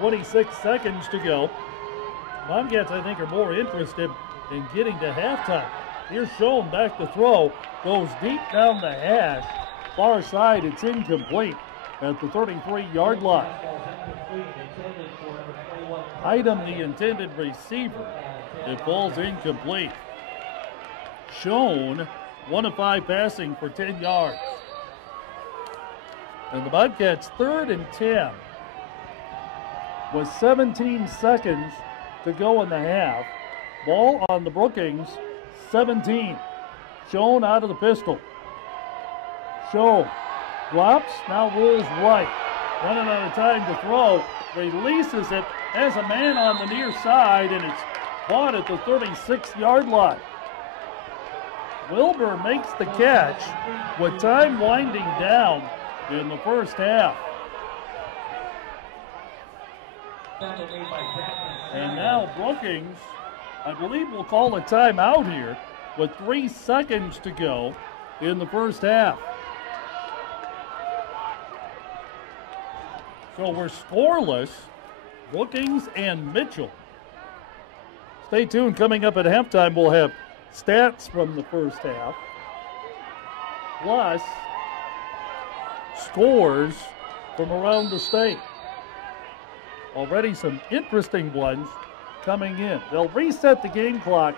26 seconds to go. Bobcats, I think, are more interested in getting to halftime. Here's Schoen back to throw. Goes deep down the hash. Far side, it's incomplete at the 33-yard line. Item, the intended receiver. It falls incomplete. Schoen, 1 of 5 passing for 10 yards. And the Bobcats 3rd and 10 with 17 seconds to go in the half. Ball on the Brookings 17. Schoen out of the pistol. Schoen drops, now rolls right. Running out of time to throw. Releases it, has a man on the near side, and it's caught at the 36-yard line. Wilbur makes the catch with time winding down in the 1st half. And now Brookings, I believe, will call a timeout here with 3 seconds to go in the 1st half. So we're scoreless, Brookings and Mitchell. Stay tuned. Coming up at halftime, we'll have stats from the 1st half, plus scores from around the state. Already some interesting ones coming in. They'll reset the game clock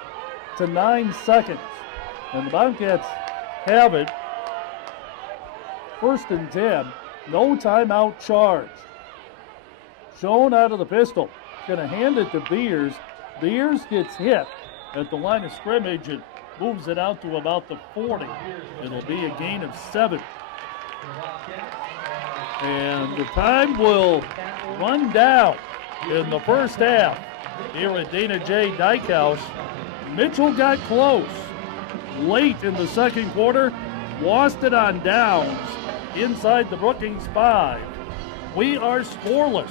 to 9 seconds. And the Bobcats have it. 1st and 10. No timeout charged. Schoen out of the pistol. Going to hand it to Beers. Beers gets hit at the line of scrimmage and moves it out to about the 40. It'll be a gain of 7. And the time will run down in the 1st half here at Dana J. Dykehouse. Mitchell got close late in the 2nd quarter, lost it on downs inside the Brookings 5. We are scoreless.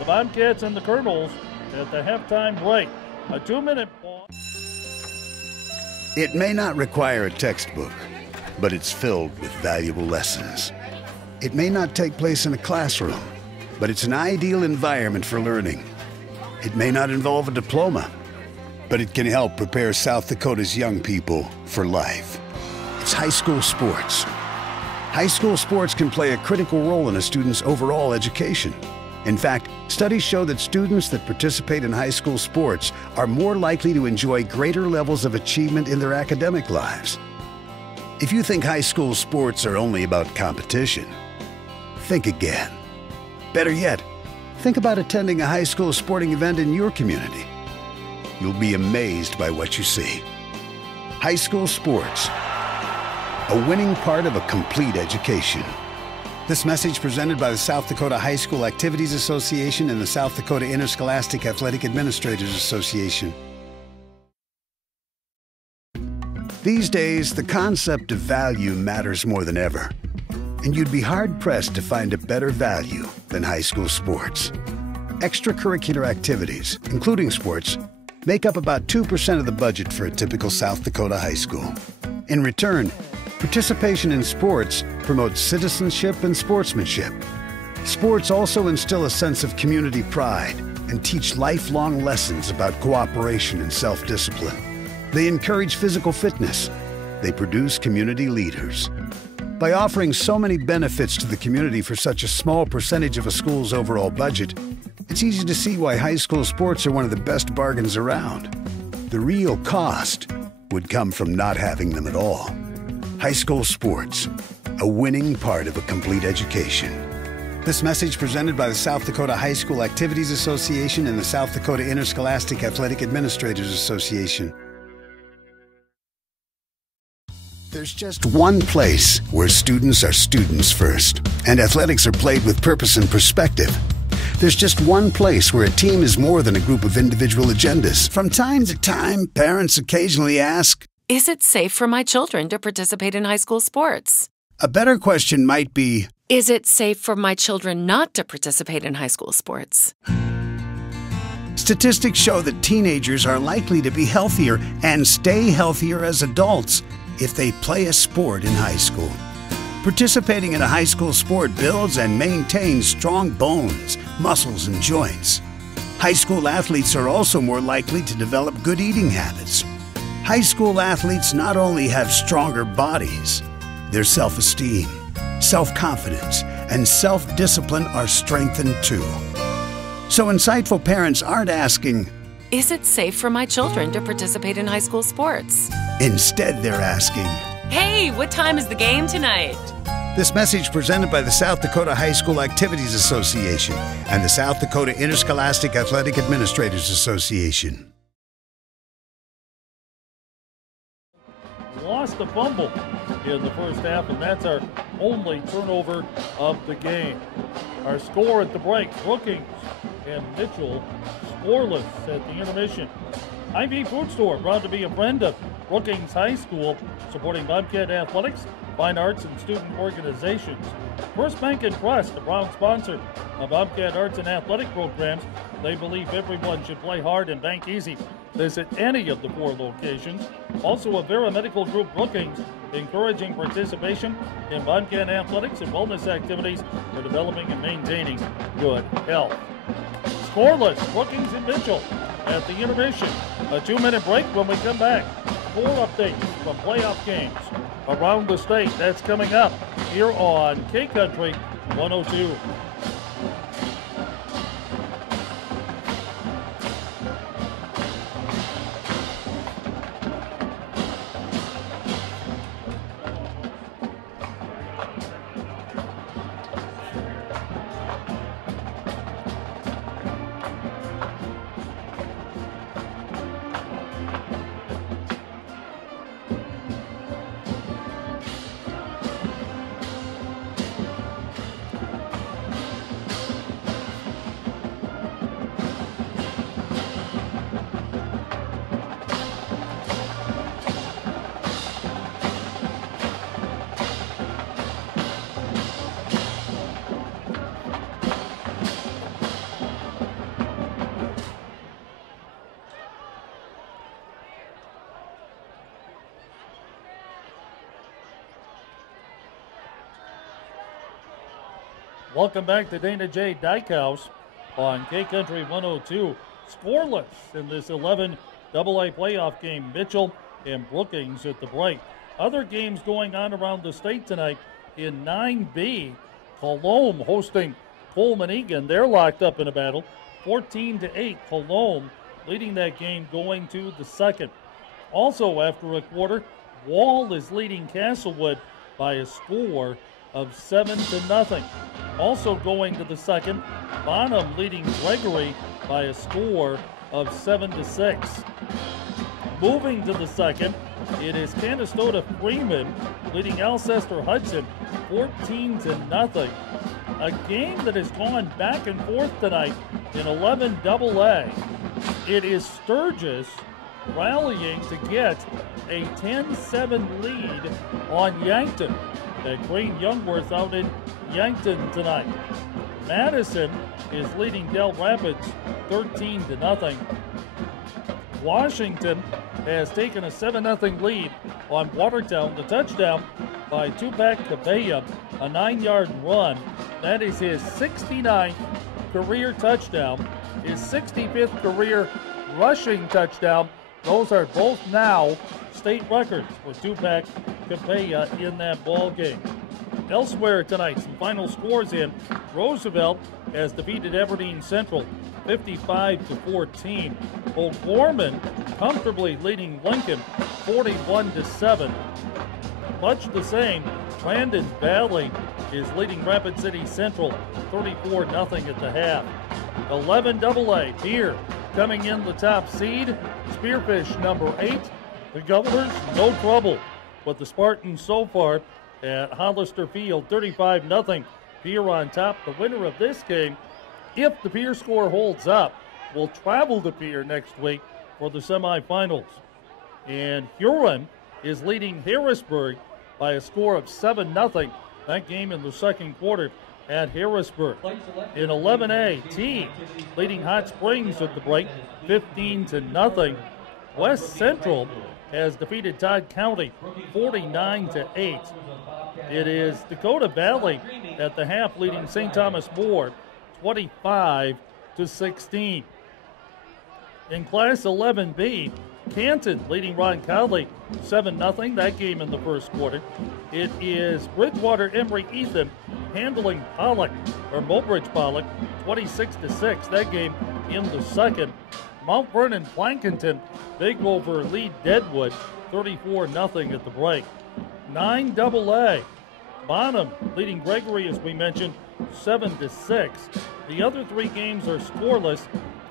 The Bobcats and the Kernels at the halftime break. A 2-minute pause. It may not require a textbook, but it's filled with valuable lessons. It may not take place in a classroom, but it's an ideal environment for learning. It may not involve a diploma, but it can help prepare South Dakota's young people for life. It's high school sports. High school sports can play a critical role in a student's overall education. In fact, studies show that students that participate in high school sports are more likely to enjoy greater levels of achievement in their academic lives. If you think high school sports are only about competition, think again. Better yet, think about attending a high school sporting event in your community. You'll be amazed by what you see. High school sports, a winning part of a complete education. This message presented by the South Dakota High School Activities Association and the South Dakota Interscholastic Athletic Administrators Association. These days, the concept of value matters more than ever. And you'd be hard-pressed to find a better value than high school sports. Extracurricular activities, including sports, make up about 2% of the budget for a typical South Dakota high school. In return, participation in sports promotes citizenship and sportsmanship. Sports also instill a sense of community pride and teach lifelong lessons about cooperation and self-discipline. They encourage physical fitness. They produce community leaders. By offering so many benefits to the community for such a small percentage of a school's overall budget, it's easy to see why high school sports are one of the best bargains around. The real cost would come from not having them at all. High school sports, a winning part of a complete education. This message presented by the South Dakota High School Activities Association and the South Dakota Interscholastic Athletic Administrators Association. There's just one place where students are students first, and athletics are played with purpose and perspective. There's just one place where a team is more than a group of individual agendas. From time to time, parents occasionally ask, is it safe for my children to participate in high school sports? A better question might be, is it safe for my children not to participate in high school sports? Statistics show that teenagers are likely to be healthier and stay healthier as adults if they play a sport in high school. Participating in a high school sport builds and maintains strong bones, muscles, and joints. High school athletes are also more likely to develop good eating habits. High school athletes not only have stronger bodies, their self-esteem, self-confidence, and self-discipline are strengthened too. So insightful parents aren't asking, is it safe for my children to participate in high school sports? Instead, they're asking, hey, what time is the game tonight? This message presented by the South Dakota High School Activities Association and the South Dakota Interscholastic Athletic Administrators Association. Lost a fumble in the first half, and that's our only turnover of the game. Our score at the break, Brookings and Mitchell scoreless at the intermission. IV Food Store, proud to be a friend of Brookings High School, supporting Bobcat athletics, fine arts, and student organizations. First Bank and Trust, a proud sponsor of Bobcat arts and athletic programs. They believe everyone should play hard and bank easy. Visit any of the 4 locations. Also, Avera Medical Group Brookings, encouraging participation in Bobcat athletics and wellness activities for developing and maintaining good health. Scoreless, Brookings and Mitchell at the intermission. A 2-minute break. When we come back, 4 updates from playoff games around the state. That's coming up here on K-Country 102. Welcome back to Dana J. Dykehouse on K-Country 102. Scoreless in this 11 AA playoff game. Mitchell and Brookings at the break. Other games going on around the state tonight. In 9B, Cologne hosting Coleman Egan. They're locked up in a battle. 14-8, Cologne leading that game going to the second. Also after a quarter, Wall is leading Castlewood by a score of 7-0. Also going to the second, Bonham leading Gregory by a score of 7-6. Moving to the second, it is Canastota Freeman leading Alcester Hudson 14-0. A game that has gone back and forth tonight in 11 AA. It is Sturgis rallying to get a 10-7 lead on Yankton. Green Youngworth out in Yankton tonight. Madison is leading Del Rapids 13-0. Washington has taken a 7-0 lead on Watertown. The touchdown by Tupac Cabella, a 9-yard run. That is his 69th career touchdown, his 65th career rushing touchdown. Those are both now state records for Tupac Cabella in that ball game. Elsewhere tonight, some final scores in. Roosevelt has defeated Aberdeen Central 55-14. O'Gorman comfortably leading Lincoln 41-7. Much the same, Brandon Valley is leading Rapid City Central 34-0 at the half. 11 AA, Pierre coming in the top seed. Spearfish number 8. The Governors, no trouble with the Spartans so far at Hollister Field, 35-0. Pierre on top. The winner of this game, if the Pierre score holds up, will travel to Pierre next week for the semifinals. And Huron is leading Harrisburg by a score of 7-0. That game in the second quarter at Harrisburg. In 11A, T leading Hot Springs at the break 15-0. West Central has defeated Todd County 49-8. It is Dakota Valley at the half leading St. Thomas More 25-16. In Class 11B, Canton leading Roncalli 7-0. That game in the first quarter. It is Bridgewater Emory Ethan handling Pollock, or Mobridge Pollock, 26-6. That game in the second. Mount Vernon Plankinton, big over lead Deadwood, 34-0 at the break. 9 AA. Bonham leading Gregory, as we mentioned, 7-6. The other three games are scoreless.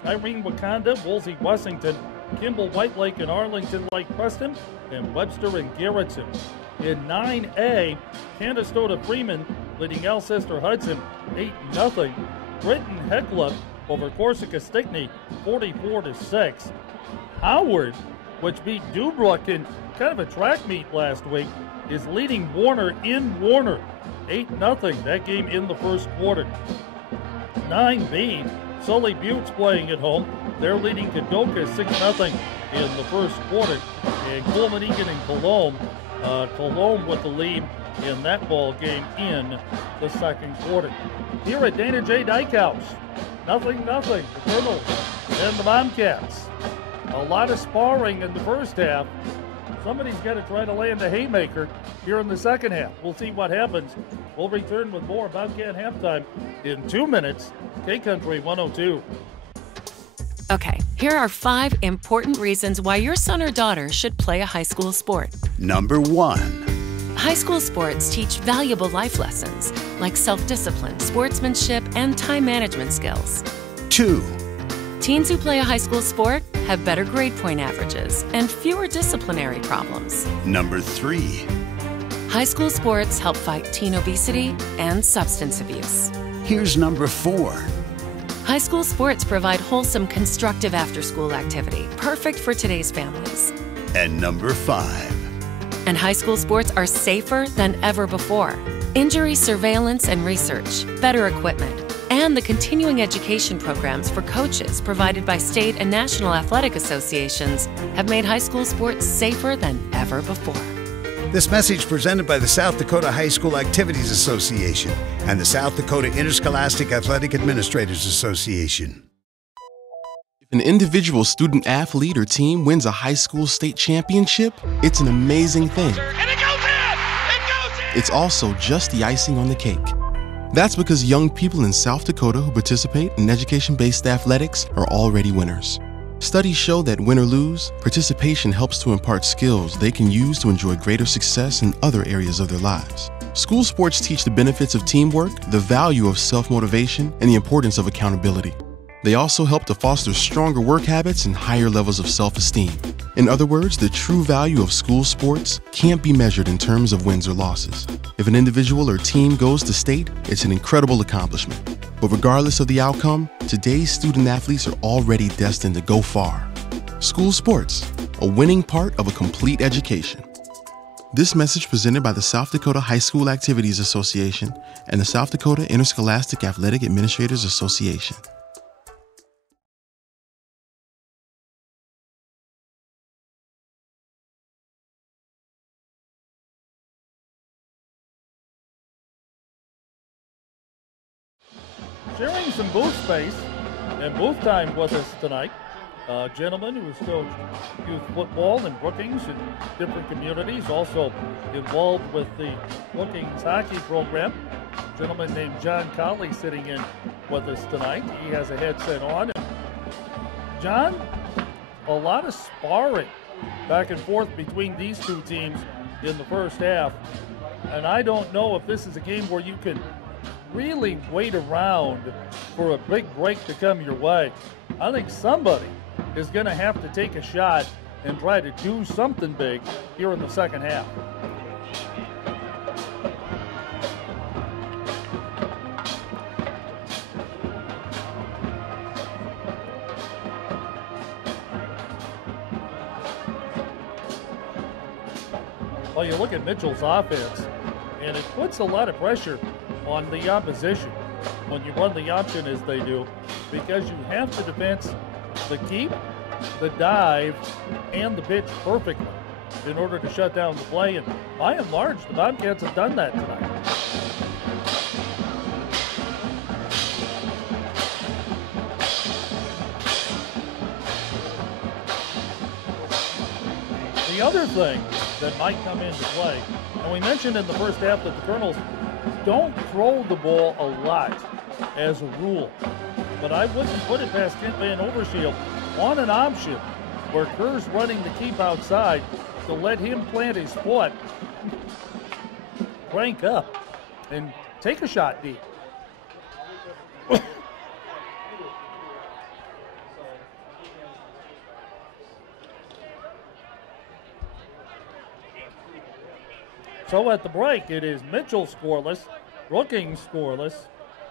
Irene Wakanda, Woolsey Wessington, Kimball White Lake and Arlington Lake Preston, and Webster and Garrettson. In 9A, Canastota Freeman leading Alcester Hudson 8-0. Britton Heckler over Corsica Stickney 44-6. Howard, which beat Dubrook in kind of a track meet last week, is leading Warner in Warner 8-0. That game in the first quarter. 9B, Sully Butte's playing at home. They're leading Kadoka 6-0 in the first quarter. And Coleman Egan and Cologne with the lead in that ball game in the second quarter. Here at Dana J. Dykehouse, 0-0, the Kernels and the Bobcats. A lot of sparring in the first half. Somebody's got to try to land a haymaker here in the second half. We'll see what happens. We'll return with more Bobcat halftime in 2 minutes. K-Country 102. Okay, here are 5 important reasons why your son or daughter should play a high school sport. Number 1. High school sports teach valuable life lessons like self-discipline, sportsmanship, and time management skills. 2. Teens who play a high school sport have better grade point averages and fewer disciplinary problems. Number 3. High school sports help fight teen obesity and substance abuse. Here's number 4. High school sports provide wholesome, constructive after-school activity, perfect for today's families. And number 5. And high school sports are safer than ever before. Injury surveillance and research, better equipment, and the continuing education programs for coaches provided by state and national athletic associations have made high school sports safer than ever before. This message presented by the South Dakota High School Activities Association and the South Dakota Interscholastic Athletic Administrators Association. If an individual student athlete or team wins a high school state championship, it's an amazing thing. And it goes in! It goes in! It's also just the icing on the cake. That's because young people in South Dakota who participate in education-based athletics are already winners. Studies show that win or lose, participation helps to impart skills they can use to enjoy greater success in other areas of their lives. School sports teach the benefits of teamwork, the value of self-motivation, and the importance of accountability. They also help to foster stronger work habits and higher levels of self-esteem. In other words, the true value of school sports can't be measured in terms of wins or losses. If an individual or team goes to state, it's an incredible accomplishment. But regardless of the outcome, today's student athletes are already destined to go far. School sports, a winning part of a complete education. This message presented by the South Dakota High School Activities Association and the South Dakota Interscholastic Athletic Administrators Association. Sharing some booth space and booth time with us tonight, a gentleman who has coached youth football in Brookings in different communities, also involved with the Brookings hockey program. A gentleman named John Colley sitting in with us tonight. He has a headset on. John, a lot of sparring back and forth between these two teams in the first half, and I don't know if this is a game where you can really wait around for a big break to come your way. I think somebody is going to have to take a shot and try to do something big here in the second half. Well, you look at Mitchell's offense, and it puts a lot of pressure on the opposition when you run the option as they do, because you have to defense the keep, the dive, and the pitch perfectly in order to shut down the play. And by and large, the Bobcats have done that tonight. The other thing that might come into play, and we mentioned in the first half that the Kernels don't throw the ball a lot as a rule, but I wouldn't put it past Kent Van Overshield on an option where Kerr's running the keep outside to let him plant his foot, crank up, and take a shot deep. So at the break, it is Mitchell scoreless, Brookings scoreless.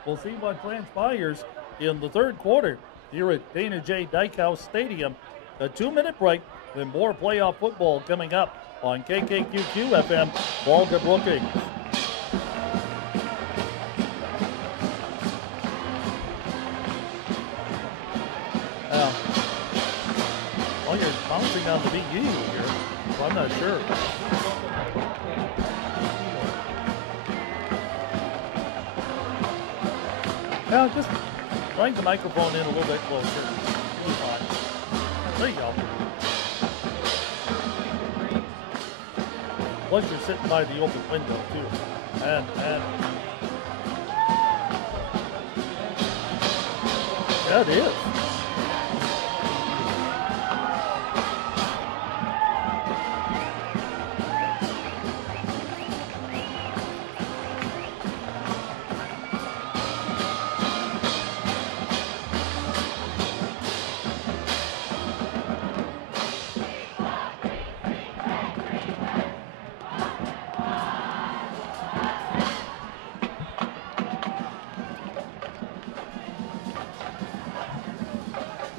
We'll see what transpires in the third quarter here at Dana J. Dykehouse Stadium. A 2-minute break, then more playoff football coming up on KKQQ FM, Volga Brookings. Well, you're bouncing on the BU here, so I'm not sure. Now, just bring the microphone in a little bit closer. You'll be fine. There you go. Plus, you're sitting by the open window, too. And that is.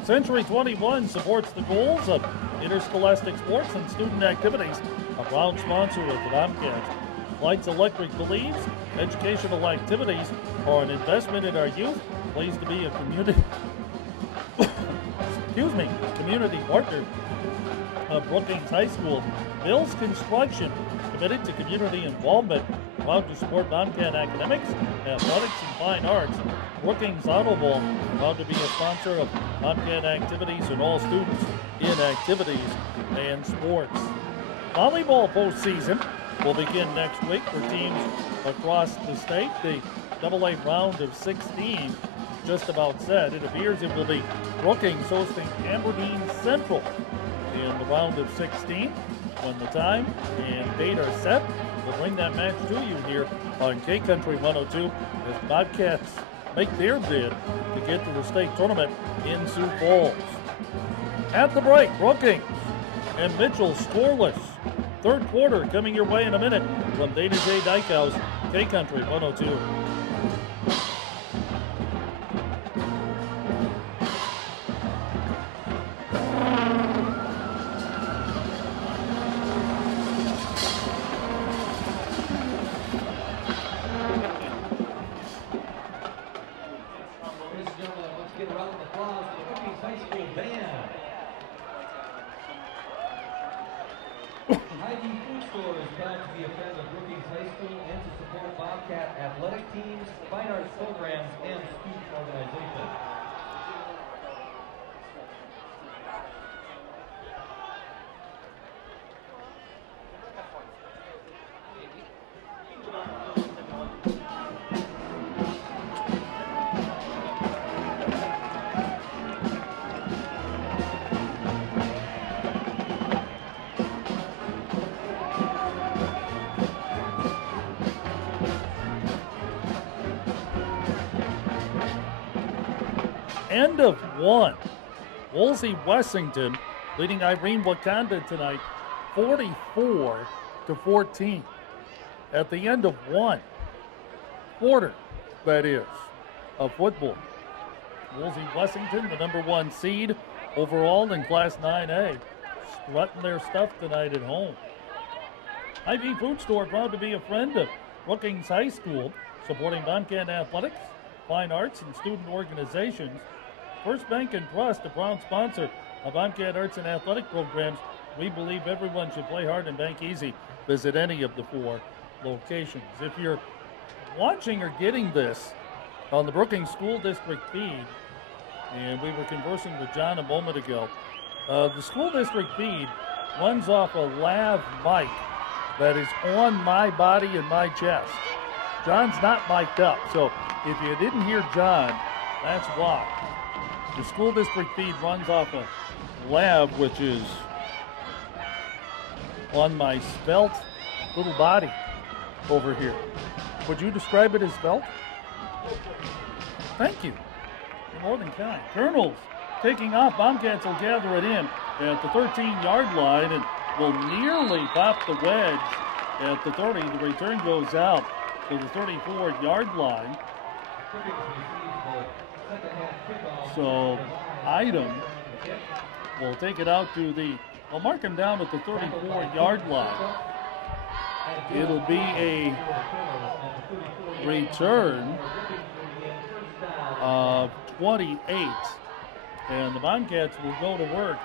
Century 21 supports the goals of interscholastic sports and student activities, a proud sponsor of the Bobcats. Lights Electric believes educational activities are an investment in our youth. Pleased to be a community community partner of Brookings High School. Bill's Construction, committed to community involvement, proud to support Bobcat academics, athletics, and fine arts. Brookings Auto Bowl, proud to be a sponsor of Bobcat activities and all students in activities and sports. Volleyball postseason will begin next week for teams across the state. The AA round of 16 just about set. It appears it will be Brookings hosting Aberdeen Central in the round of 16. When the time and date are set, we'll bring that match to you here on K-Country 102 as Bobcats make their bid to get to the state tournament in Sioux Falls. At the break, Brookings and Mitchell scoreless. Third quarter coming your way in a minute from Dana J. Dykehouse, K-Country 102. Bobcat athletic teams, fine arts programs, and student organizations. End of one. Woolsey Wessington leading Irene Wakanda tonight 44-14. At the end of one quarter, that is, of football. Woolsey Wessington, the number one seed overall in Class 9A, strutting their stuff tonight at home. IV Food Store proud to be a friend of Brookings High School, supporting Bobcat athletics, fine arts, and student organizations. First Bank and Trust, a proud sponsor of Bobcat arts and athletic programs. We believe everyone should play hard and bank easy. Visit any of the 4 locations. If you're watching or getting this on the Brookings School District feed, and we were conversing with John a moment ago, the school district feed runs off a lav mic that is on my body and my chest. John's not mic'd up, so if you didn't hear John, that's why. The school district feed runs off a lav, which is on my svelte little body over here. Would you describe it as svelte? Thank you. You're more than kind. Kernels taking off. Bobcats will gather it in at the 13-yard line and will nearly pop the wedge at the 30. The return goes out to the 34-yard line. So Item will take it out to the, we'll mark him down at the 34-yard line. It'll be a return of 28. And the Bobcats will go to work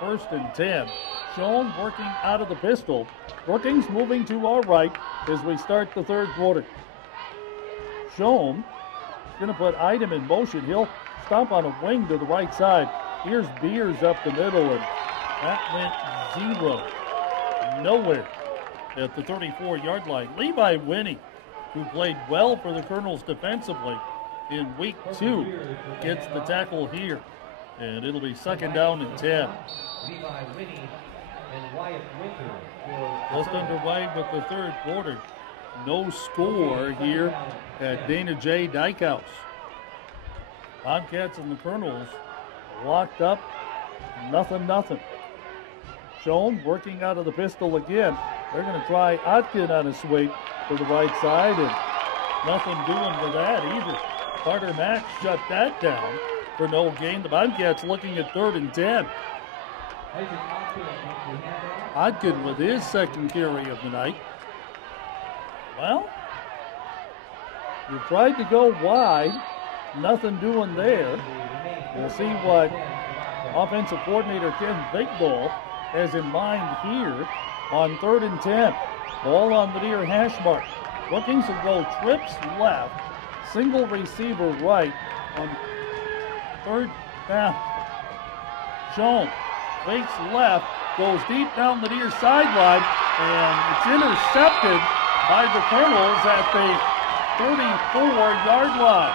1st and 10. Schoen working out of the pistol. Brookings moving to our right as we start the third quarter. Schoen is going to put Item in motion. He'll stomp on a wing to the right side. Here's Beers up the middle, and that went 0. Nowhere at the 34-yard line. Levi Winnie, who played well for the Kernels defensively in week 2, gets the tackle here. And it'll be 2nd down and 10. Just underway with the third quarter. No score here at Dana J. Dykehouse. Bobcats and the Kernels locked up, 0-0. Schoen working out of the pistol again. They're going to try Otkin on a sweep to the right side, and nothing doing with that either. Carter Mack shut that down for no gain. The Bobcats looking at 3rd and 10. Otkin with his 2nd carry of the night. Well, you tried to go wide. Nothing doing there. We'll see what offensive coordinator Ken Bigdall has in mind here on 3rd and 10. Ball on the near hash mark. Brookings will go trips left, single receiver right on 3rd down. Schoen fakes left, goes deep down the near sideline, and it's intercepted by the Kernels at the 34-yard line.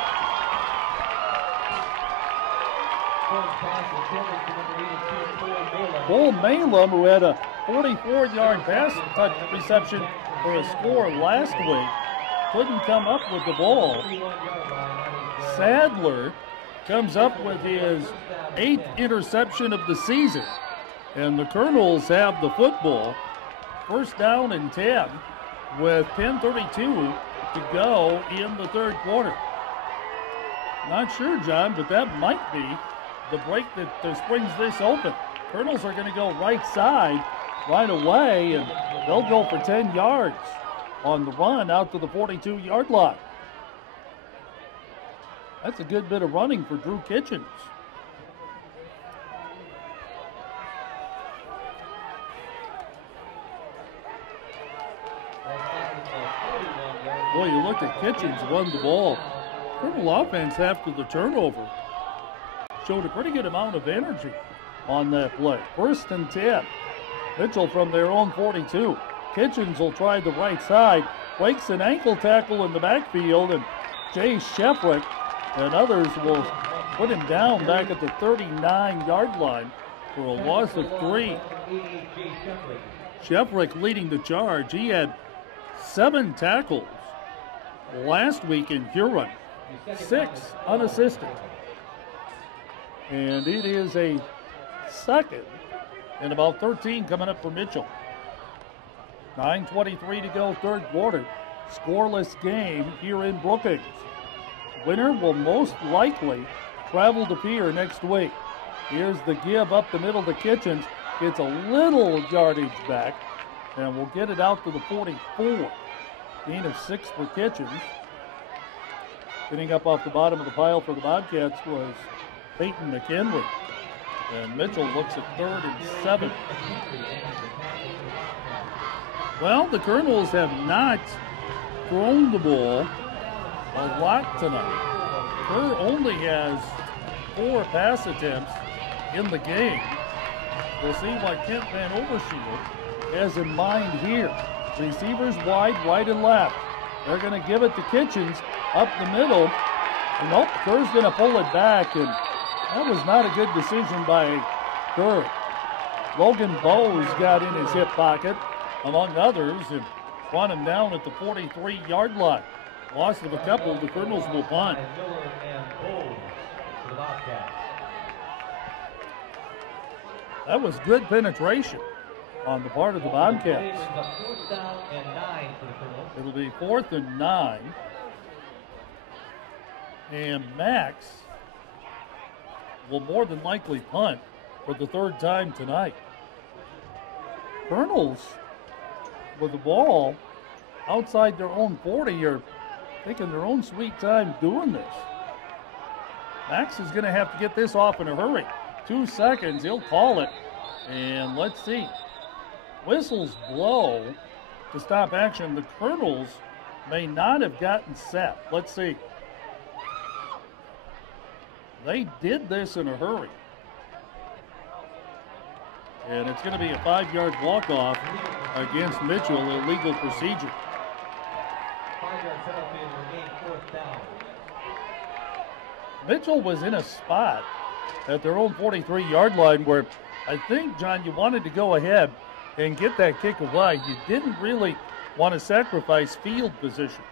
Bull Malum, who had a 44-yard pass touch reception for a score last week, couldn't come up with the ball. Sadler comes up with his 8th interception of the season, and the Kernels have the football. First down and 10 with 10:32 to go in the third quarter. Not sure, John, but that might be the break that springs this open. Kernels are going to go right side right away, and they'll go for 10 yards on the run out to the 42-yard line. That's a good bit of running for Drew Kitchens. Boy, you look at Kitchens run the ball. Kernel offense after the turnover showed a pretty good amount of energy on that play. First and 10. Mitchell from their own 42. Kitchens will try the right side. Breaks an ankle tackle in the backfield, and Jay Shefrick and others will put him down back at the 39-yard line for a loss of 3. Shefrick leading the charge. He had 7 tackles last week in Huron, 6 unassisted. And it is a second and about 13 coming up for Mitchell. 9:23 to go, third quarter. Scoreless game here in Brookings. Winner will most likely travel to Pierre next week. Here's the give up the middle to Kitchens. Gets a little yardage back, and we'll get it out to the 44. Gain of 6 for Kitchens. Getting up off the bottom of the pile for the Bobcats was Peyton McHenry. And Mitchell looks at 3rd and 7. Well, the Kernels have not thrown the ball a lot tonight. Kerr only has 4 pass attempts in the game. We'll see what Kent Van Overshield has in mind here. Receivers wide, right and left. They're going to give it to Kitchens up the middle. And nope, Kerr's going to pull it back, and that was not a good decision by Kerr. Logan Bowes got in his hip pocket, among others, and brought him down at the 43-yard line. Loss of a couple, the Kernels will punt. That was good penetration on the part of the Bobcats. It'll be 4th and 9. And Max will more than likely punt for the 3rd time tonight. Kernels with the ball outside their own 40 are taking their own sweet time doing this. Max is going to have to get this off in a hurry. 2 seconds, he'll call it. And let's see. Whistles blow to stop action. The Kernels may not have gotten set. Let's see. They did this in a hurry. And it's going to be a 5-yard walk-off against Mitchell, illegal procedure. 5-yard penalty and remain 4th down. Mitchell was in a spot at their own 43-yard line where I think, John, you wanted to go ahead and get that kick away. You didn't really want to sacrifice field position.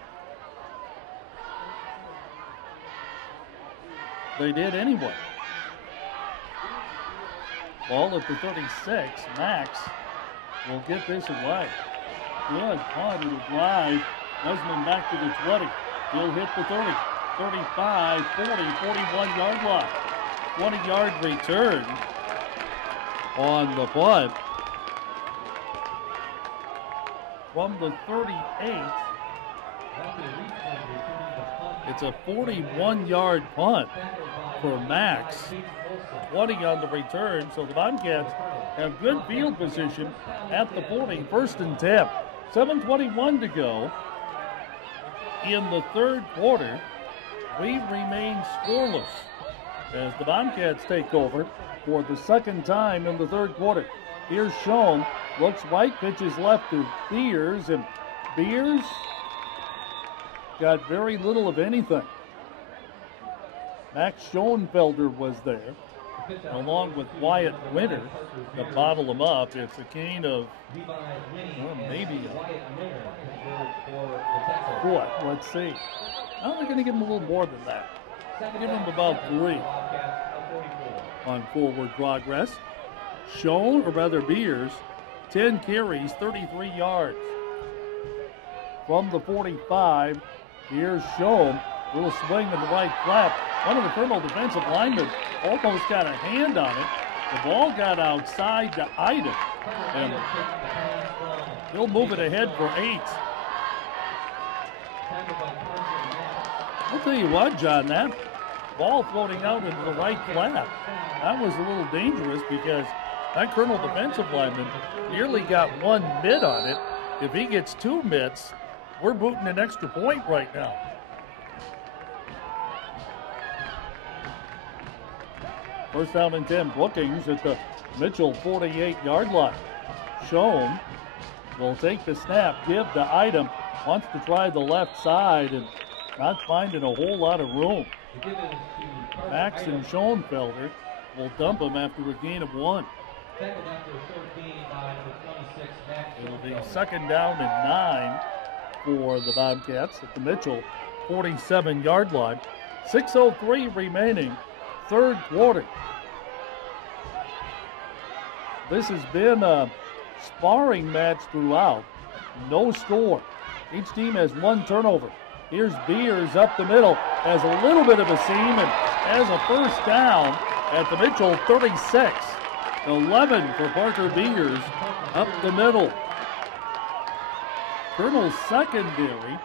They did anyway. Ball at the 36. Max will get this away. Good punt. It'll drive. Nesman back to the 20. He'll hit the 30, 35, 40, 41-yard line. 20-yard return on the punt from the 38. It's a 41-yard punt for Max. 20 on the return, so the Bobcats have good field position at the 40, 1st and 10. 7:21 to go in the third quarter. We remain scoreless as the Bobcats take over for the 2nd time in the third quarter. Here's Schoen, looks right, pitches left to Beers, and Beers got very little of anything. Max Schoenfelder was there, along with Wyatt Winter to bottle him up. It's a gain of maybe a foot. Let's see. Now they're going to give him a little more than that. Give him about 3 on forward progress. Beers, 10 carries, 33 yards. From the 45, here's Schoen. Little swing in the right flap. One of the Kernel defensive linemen almost got a hand on it. The ball got outside to Iden, and he'll move it ahead for 8. I'll tell you what, John, that ball floating out into the right flap, that was a little dangerous because that Kernel defensive lineman nearly got 1 mid on it. If he gets 2 mitts, we're booting an extra point right now. First down and 10, Brookings at the Mitchell 48-yard line. Schoen will take the snap, give to Idem, wants to try the left side and not finding a whole lot of room. Max and Schoenfelder will dump him after a gain of 1. It'll be second down and 9 for the Bobcats at the Mitchell 47-yard line. 6:03 remaining, third quarter. This has been a sparring match throughout. No score. Each team has 1 turnover. Here's Beers up the middle, has a little bit of a seam and has a first down at the Mitchell 36. 11 for Parker Beers up the middle. Kernel's secondary,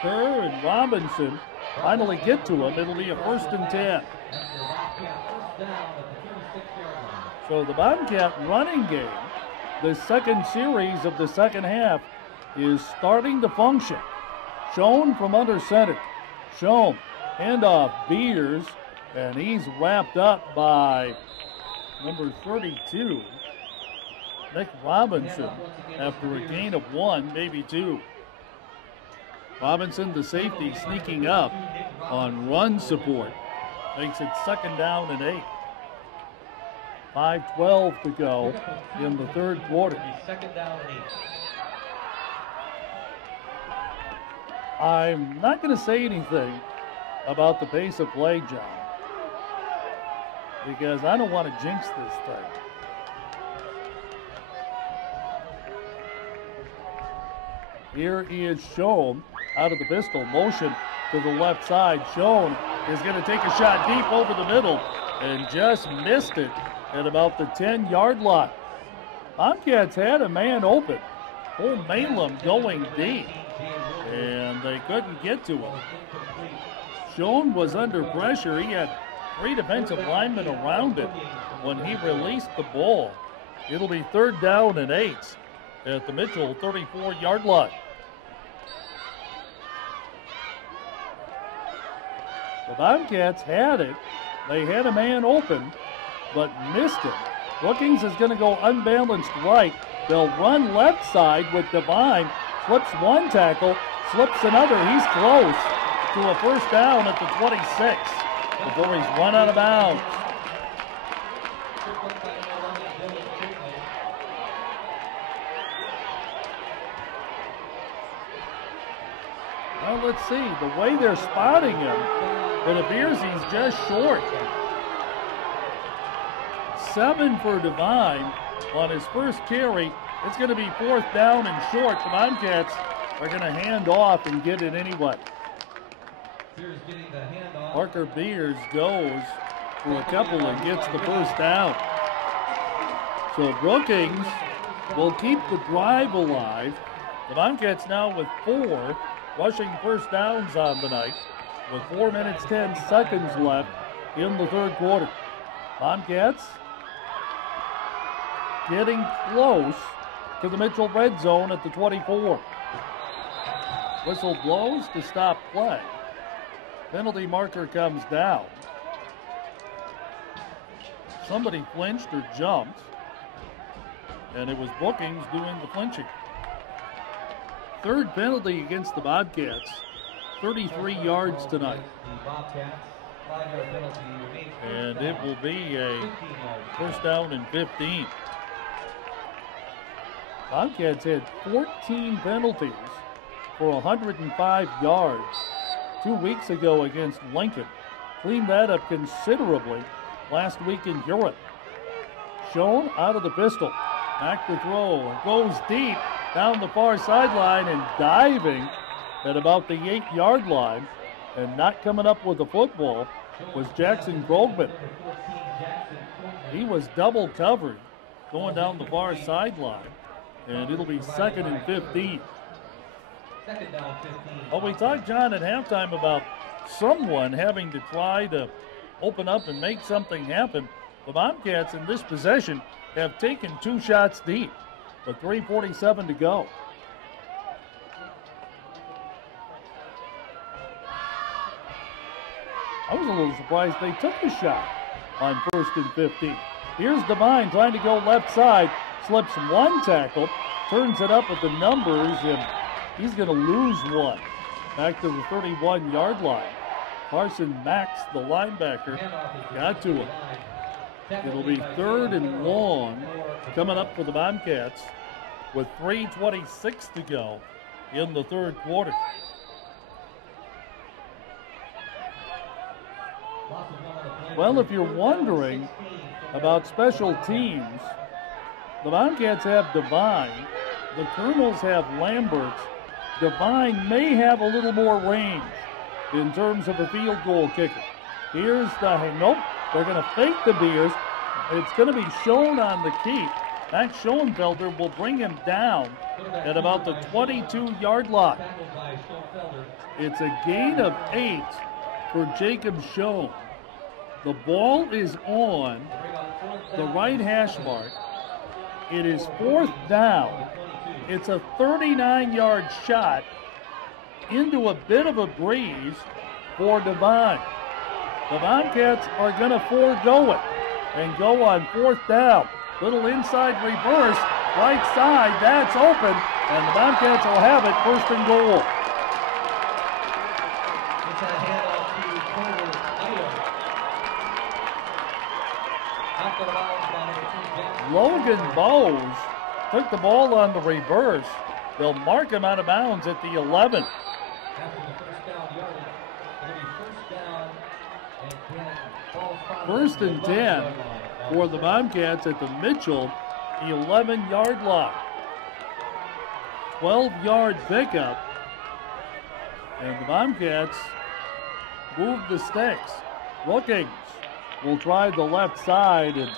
Kerr and Robinson finally get to him. It'll be a 1st and 10. So the Bobcat running game, the second series of the second half, is starting to function. Schoen from under center. Schoen, handoff, Beers, and he's wrapped up by number 32, Nick Robinson, after a gain of 1, maybe 2. Robinson, the safety, sneaking up on run support. Makes it second down and 8. 5:12 to go in the third quarter. Second down and 8. I'm not going to say anything about the pace of play, John, because I don't want to jinx this thing. Here is Schoen out of the pistol, motion to the left side. Schoen is going to take a shot deep over the middle and just missed it at about the 10-yard line. Bobcats had a man open. Full Malum going deep, and they couldn't get to him. Schoen was under pressure. He had 3 defensive linemen around him when he released the ball. It'll be third down and 8 at the Mitchell 34-yard line. The Bobcats had it. They had a man open, but missed it. Brookings is going to go unbalanced right. They'll run left side with Devine. Slips 1 tackle, slips another. He's close to a first down at the 26 before he's run out of bounds. Well, let's see. The way they're spotting him, it appears he's just short. 7 for Devine on his first carry. It's going to be 4th down and short. The Bobcats are going to hand off and get it anyway. Parker Beers goes for a couple and gets the first down. So Brookings will keep the drive alive. The Bobcats now with 4 rushing first downs on the night with 4 minutes, 10 seconds left in the third quarter. Bobcats getting close to the Mitchell red zone at the 24. Whistle blows to stop play. Penalty marker comes down. Somebody flinched or jumped, and it was Brookings doing the flinching. Third penalty against the Bobcats. 33 yards tonight. The Bobcats, 5-yard penalty remains. And it will be a first down and 15. Bobcats had 14 penalties for 105 yards 2 weeks ago against Lincoln. Cleaned that up considerably last week in Europe. Schoen out of the pistol. Back to throw. Goes deep down the far sideline and diving at about the 8-yard line. And not coming up with the football was Jackson Krogman. He was double covered going down the far sideline. And it'll be 2nd and 15. Second down, 15. Well, we talked, John, at halftime about someone having to try to open up and make something happen. The Bobcats in this possession have taken 2 shots deep, with 3:47 to go. I was a little surprised they took the shot on 1st and 15. Here's Devine trying to go left side, slips one tackle, turns it up at the numbers, and he's going to lose one. Back to the 31-yard line. Carson Max, the linebacker, got to him. It'll be 3rd and long coming up for the Bobcats with 3:26 to go in the 3rd quarter. Well, if you're wondering about special teams, the Bobcats have Devine. The Kernels have Lamberts. Devine may have a little more range in terms of a field goal kicker. Here's nope, they're going to fake the Beers. It's going to be shown on the keep. Max Schoenfelder will bring him down at about the 22-yard line. It's a gain of 8 for Jacob Schoen. The ball is on the right hash mark. It is 4th down. It's a 39-yard shot into a bit of a breeze for Devine. The Bobcats are going to forego it and go on 4th down. Little inside reverse, right side, that's open, and the Bobcats will have it 1st and goal. Logan Bowes took the ball on the reverse. They'll mark him out of bounds at the 11. First and 10 for the Bobcats at the Mitchell 11-yard line. 12-yard pickup. And the Bobcats move the sticks. Brookings will try the left side, and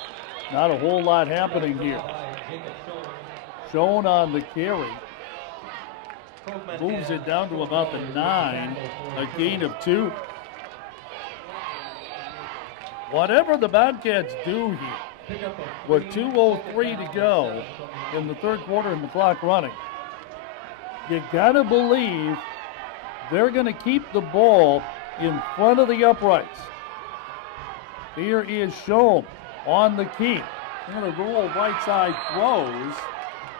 not a whole lot happening here. Shown on the carry. Moves it down to about the 9, a gain of 2. Whatever the Bobcats do here, with 2:03 to go in the 3rd quarter and the clock running, you gotta believe they're gonna keep the ball in front of the uprights. Here is Schoen on the keep. They're gonna roll right side throws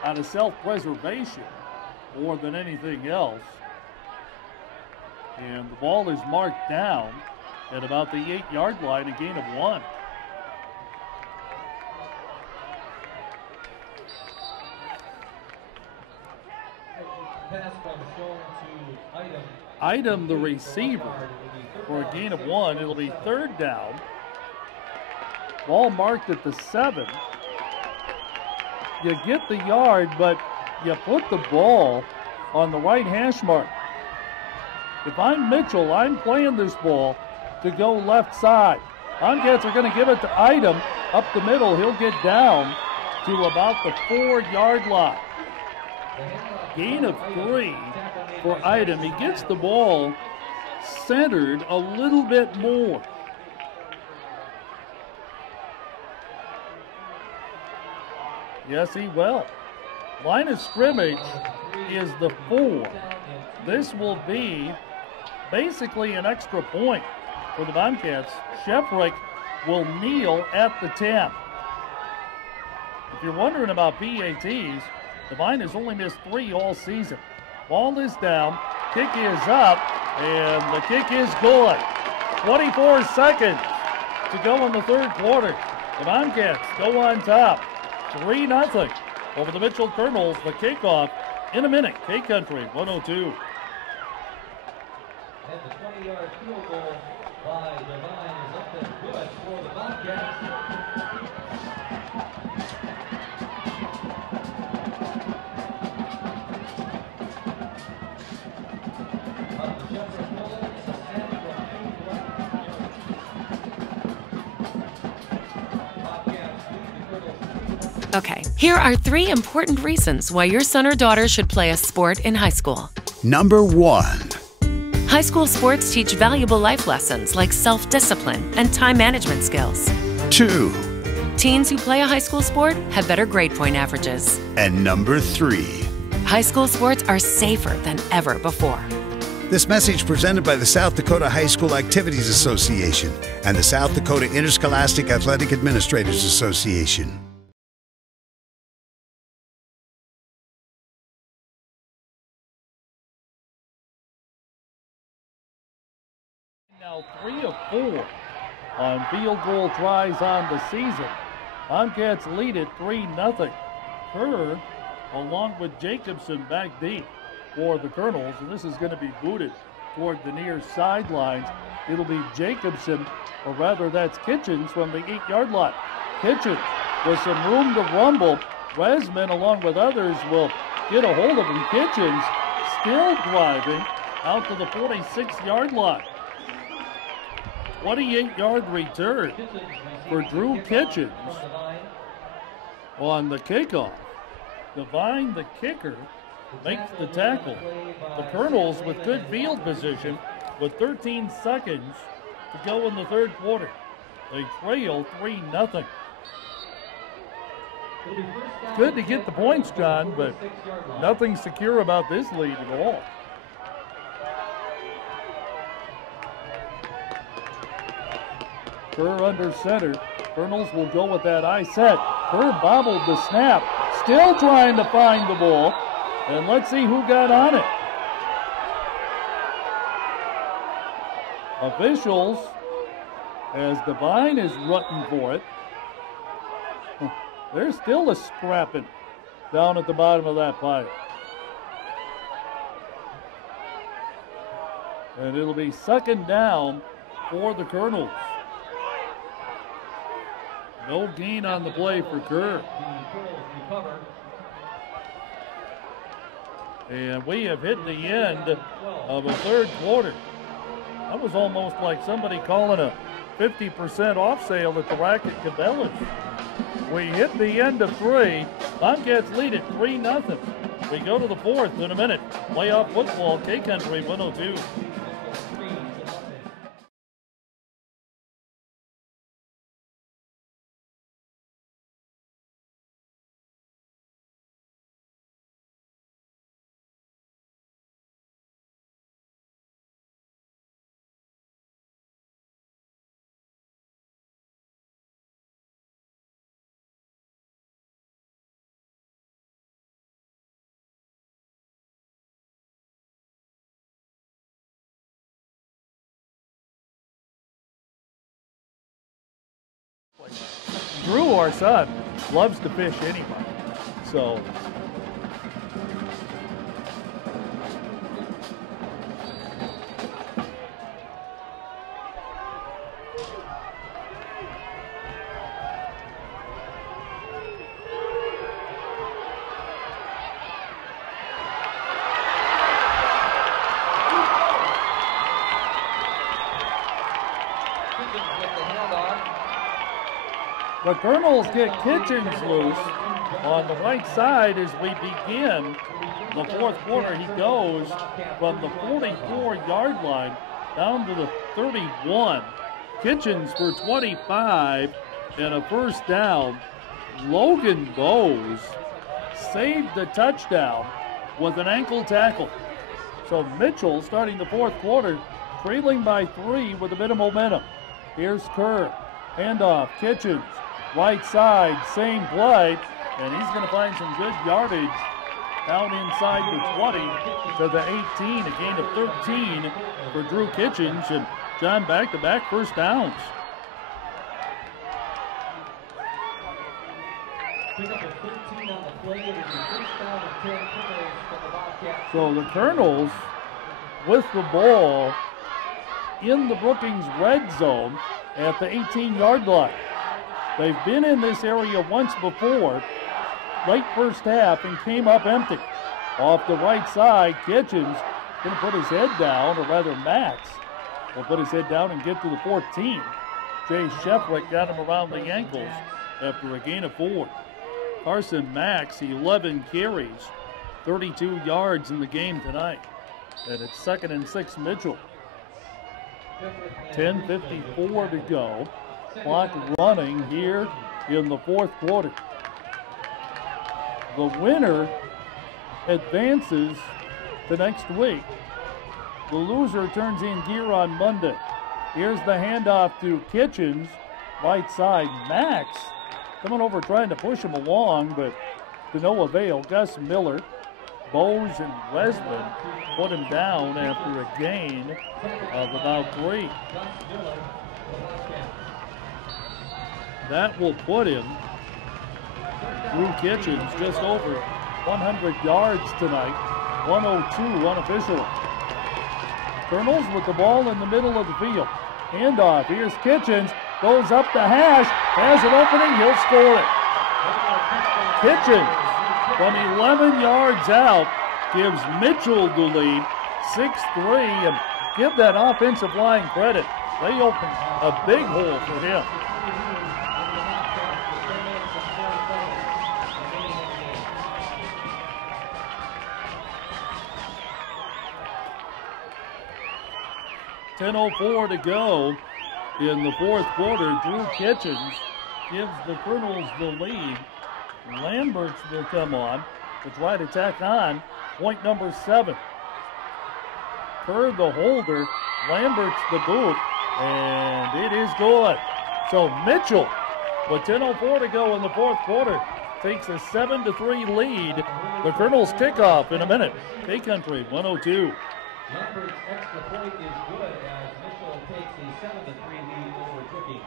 out of self-preservation more than anything else. And the ball is marked down at about the 8-yard line, a gain of 1. Item, the receiver, for a gain of 1. It'll be 3rd down. Ball marked at the 7. You get the yard, but you put the ball on the right hash mark. If I'm Mitchell, I'm playing this ball to go left side. Bobcats are going to give it to Item up the middle. He'll get down to about the 4-yard line. Gain of 3 for Item. He gets the ball centered a little bit more. Yes, he will. Line of scrimmage is the 4. This will be basically an extra point for the Bobcats. Shefrick will kneel at the 10. If you're wondering about PATs, Devine has only missed 3 all season. Ball is down, kick is up, And the kick is good. 24 seconds to go in the third quarter. The Bobcats go on top. 3-0 over the Mitchell Kernels. The kickoff in a minute. K-Country 102. And the 20-yard field goal by Devine is up and good for the Bobcats. Okay, here are 3 important reasons why your son or daughter should play a sport in high school. Number 1. High school sports teach valuable life lessons like self-discipline and time management skills. 2. Teens who play a high school sport have better grade point averages. And number 3. High school sports are safer than ever before. This message presented by the South Dakota High School Activities Association and the South Dakota Interscholastic Athletic Administrators Association. Now 3 of 4 on field goal tries on the season. Bobcats lead it 3-0. Kerr, along with Jacobson, back deep for the Kernels, and this is going to be booted toward the near sidelines. It'll be Jacobson, or rather that's Kitchens from the 8-yard line. Kitchens with some room to rumble. Resman, along with others, will get a hold of him. Kitchens still driving out to the 46-yard line. 28-yard return for Drew Kitchens on the kickoff. Devine, the kicker, makes the tackle. The Kernels with good field position with 13 seconds to go in the third quarter. They trail 3-0. Good to get the points, John, but nothing secure about this lead at all. Kerr under center. Kernels will go with that I set. Kerr bobbled the snap. Still trying to find the ball. And let's see who got on it. Officials, as Devine is rutting for it. There's still a scrapping down at the bottom of that pile. And it'll be second down for the Kernels. No gain on the play for Kerr. And we have hit the end of a third quarter. That was almost like somebody calling a 50% off sale at the Racket Cabela's. We hit the end of 3. Bobcats lead it 3-0. We go to the fourth in a minute. Playoff football, K-Country 102. Drew, our son, loves to fish anyway. So the Kernels get Kitchens loose on the right side as we begin the fourth quarter. He goes from the 44-yard line down to the 31. Kitchens for 25 and a first down. Logan Bowes saved the touchdown with an ankle tackle. So Mitchell starting the fourth quarter trailing by 3 with a bit of momentum. Here's Kerr. Handoff, Kitchens. Right side, same play, and he's going to find some good yardage down inside the 20 to the 18. A gain of 13 for Drew Kitchens, and John back-to-back first downs. So the Kernels with the ball in the Brookings red zone at the 18-yard line. They've been in this area once before, late first half, and came up empty. Off the right side, Kitchens going to put his head down, or rather Max will put his head down and get to the 14. Jay Shefrick got him around the ankles after a gain of 4. Carson Max, 11 carries, 32 yards in the game tonight. And it's 2nd and 6 Mitchell. 10:54 to go. Clock running here in the fourth quarter. The winner advances to next week. The loser turns in gear on Monday. Here's the handoff to Kitchens. Right side, Max coming over trying to push him along, but to no avail. Gus Miller, Bose, and Wesman put him down after a gain of about 3. That will put him, Drew Kitchens, just over 100 yards tonight. 102 unofficial. Kernels with the ball in the middle of the field. Handoff. Here's Kitchens. Goes up the hash. Has an opening. He'll score it. Kitchens from 11 yards out gives Mitchell the lead. 6-3. And give that offensive line credit. They opened a big hole for him. .10:04 to go in the fourth quarter. Drew Kitchens gives the Kernels the lead. Lamberts will come on to try to tack on point number 7. Kerr the holder, Lamberts the boot, and it is good. So Mitchell, with 10:04 to go in the fourth quarter, takes a 7-3 lead. The Kernels kickoff in a minute. Bay Country 102. Lambert's extra point is good as Mitchell takes a 7-3 lead over Brookings.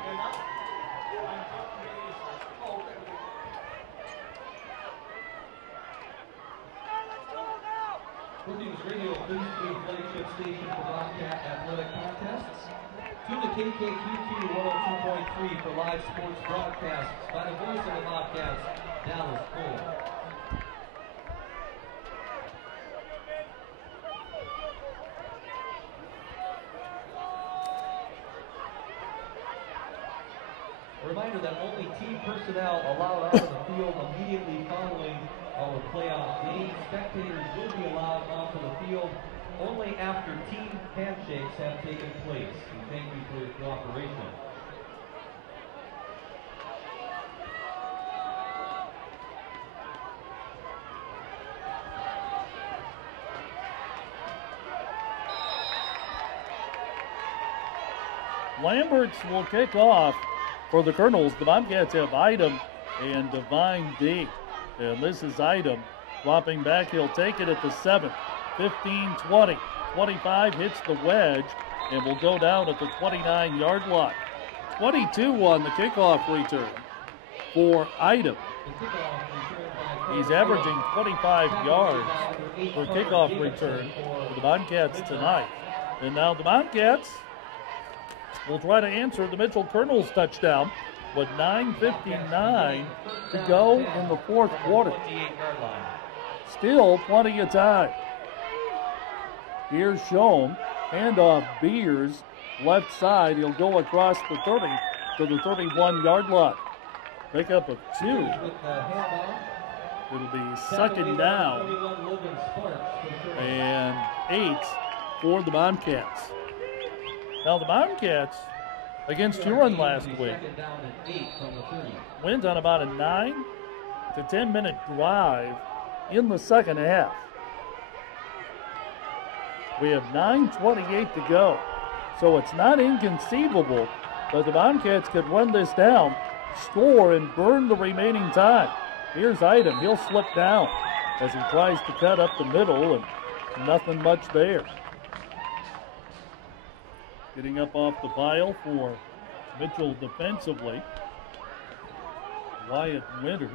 Brookings Radio boosts the flagship station for Bobcat athletic contests. Tune to KKQQ 102.3 for live sports broadcasts by the voice of the Bobcats, Dallas Cole. A reminder that only team personnel allowed out of the field immediately following our playoff game. Spectators will be allowed onto the field only after team handshakes have taken place. We thank you for your cooperation. Lamberts will kick off for the Kernels. The Bobcats have Idom and Divine D. And this is Idom flopping back. He'll take it at the 7. 15-20. 25 hits the wedge and will go down at the 29-yard line. 22 on the kickoff return for Idom. He's averaging 25 yards for kickoff return for the Bobcats tonight. And now the Bobcats will try to answer the Mitchell Kernels touchdown with 9:59 to go in the fourth quarter. Still plenty of time. Here's Schoen, handoff Beers, left side. He'll go across the 30 to the 31-yard line. Pickup of 2. It'll be second down and 8 for the Bobcats. Now the Bobcats, against Huron last week, went on about a 9 to 10 minute drive in the second half. We have 9:28 to go. So it's not inconceivable that the Bobcats could run this down, score, and burn the remaining time. Here's Idom. He'll slip down. as he tries to cut up the middle, and nothing much there. Getting up off the pile for Mitchell defensively, Wyatt Winter,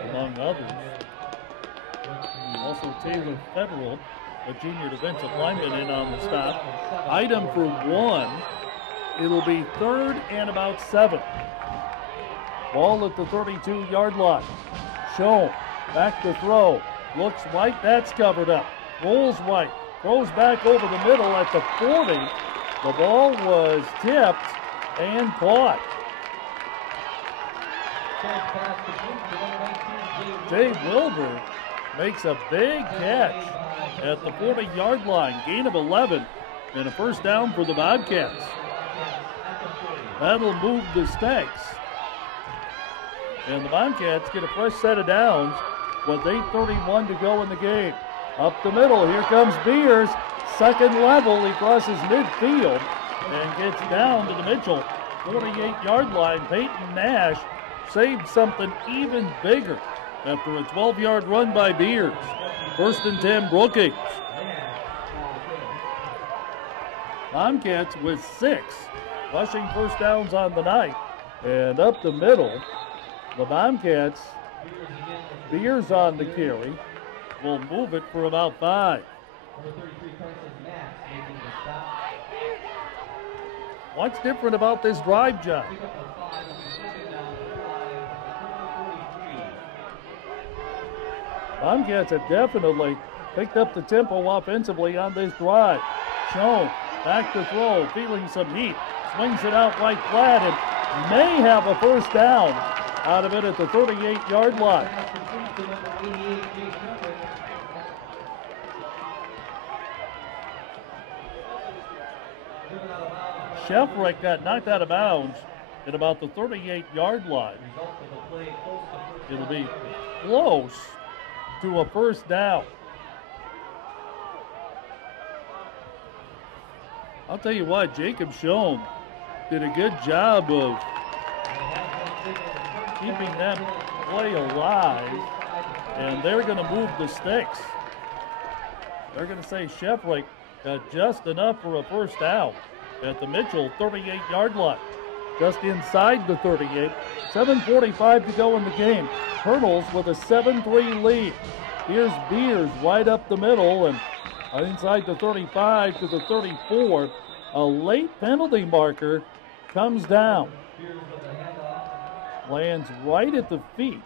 among others. Also Taylor Federal, a junior defensive lineman, in on the stop. Item for 1. It'll be 3rd and about 7. Ball at the 32-yard line. Schoen back to throw. Looks right, that's covered up. Rolls right, throws back over the middle at the 40. The ball was tipped and caught. Dave Wilbur makes a big catch at the 40-yard line. Gain of 11 and a first down for the Bobcats. That'll move the stakes. And the Bobcats get a fresh set of downs with 8:31 to go in the game. Up the middle, here comes Beers. Second level, he crosses midfield and gets down to the Mitchell 48-yard line. Peyton Nash saved something even bigger after a 12-yard run by Beers. 1st and 10 Brookings. Bobcats with 6 rushing first downs on the night. And up the middle, the Bobcats, Beers on the carry, will move it for about 5. What's different about this drive, John? Bobcats have definitely picked up the tempo offensively on this drive. Schoen back to throw, feeling some heat. Swings it out right flat and may have a first down out of it at the 38-yard line. Sheffrick got knocked out of bounds at about the 38-yard line. It'll be close to a first down. I'll tell you what, Jacob Schoen did a good job of keeping that play alive, and they're going to move the sticks. They're going to say Sheffrick got just enough for a first down at the Mitchell 38-yard line. Just inside the 38. 7:45 to go in the game. Kernels with a 7-3 lead. Here's Beers right up the middle and inside the 35 to the 34. A late penalty marker comes down. Lands right at the feet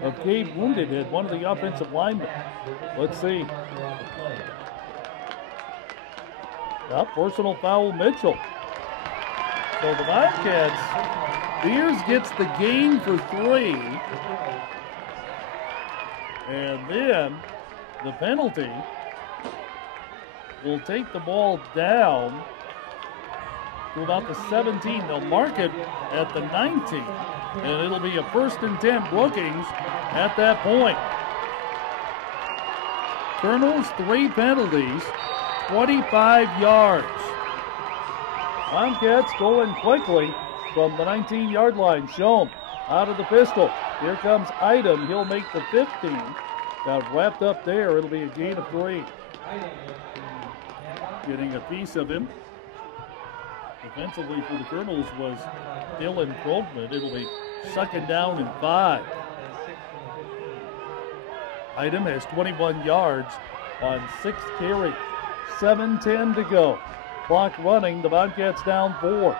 of Gabe Woundedhead, one of the offensive linemen. Let's see. Personal foul, Mitchell. So the Bobcats, Beers gets the gain for 3. And then the penalty will take the ball down to about the 17. They'll mark it at the 19. And it'll be a 1st and 10 Brookings at that point. Kernels, 3 penalties, 25 yards. Bobcats going quickly from the 19-yard line. Schoen out of the pistol. Here comes Item. He'll make the 15. Got wrapped up there. It'll be a gain of 3. Getting a piece of him. Defensively for the Kernels was Dylan Krogman. It'll be 2nd down and 5. Item has 21 yards on 6 carries. 7:10 to go. Clock running. The Bobcats down 4.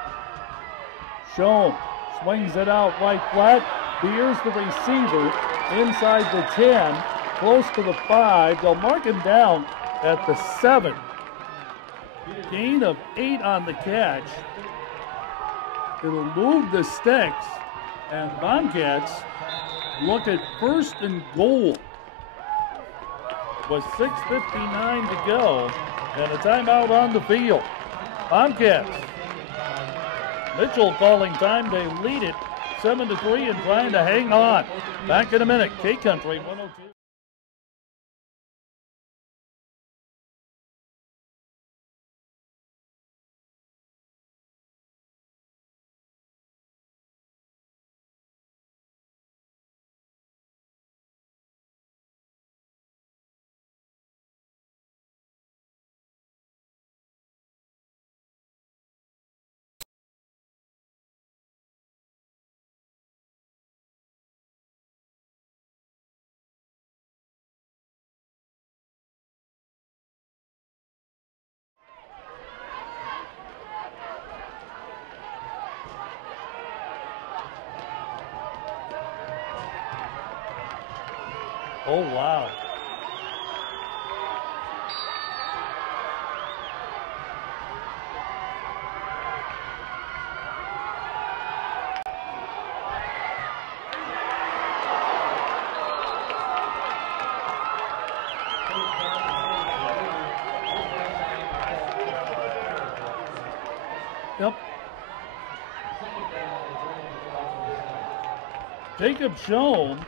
Schoen swings it out right flat. Beers the receiver inside the 10, close to the 5. They'll mark him down at the 7. Gain of 8 on the catch. It'll move the sticks, and Bobcats look at 1st and goal with 6:59 to go, and a timeout on the field. Bobcats. Mitchell calling time. They lead it 7-3 and trying to hang on. Back in a minute. K-Country 102. Oh, wow. Yep. Jacob Schoen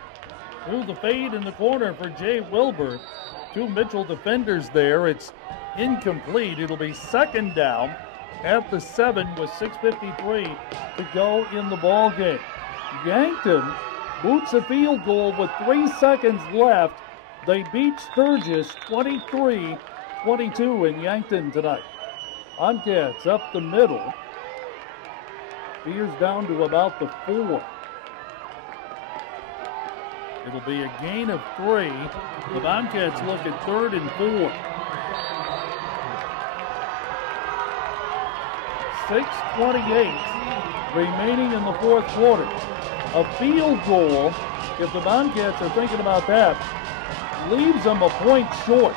through the fade in the corner for Jay Wilbur. Two Mitchell defenders there. It's incomplete. It'll be second down at the 7 with 6:53 to go in the ball game. Yankton boots a field goal with 3 seconds left. They beat Sturgis 23-22 in Yankton tonight. Bobcats up the middle. Spears down to about the 4. It'll be a gain of 3. The Bobcats look at 3rd and 4. 6:28 remaining in the fourth quarter. A field goal, if the Bobcats are thinking about that, leaves them a point short.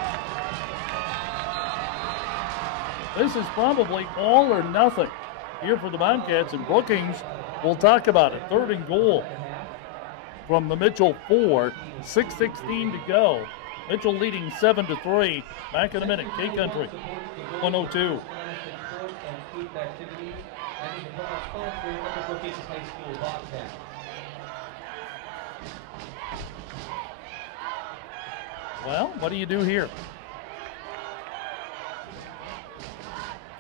This is probably all or nothing here for the Bobcats, and Brookings will talk about it. 3rd and goal from the Mitchell 4, 6:16 to go. Mitchell leading 7-3. Back in a minute. K-Country 102. Well, what do you do here?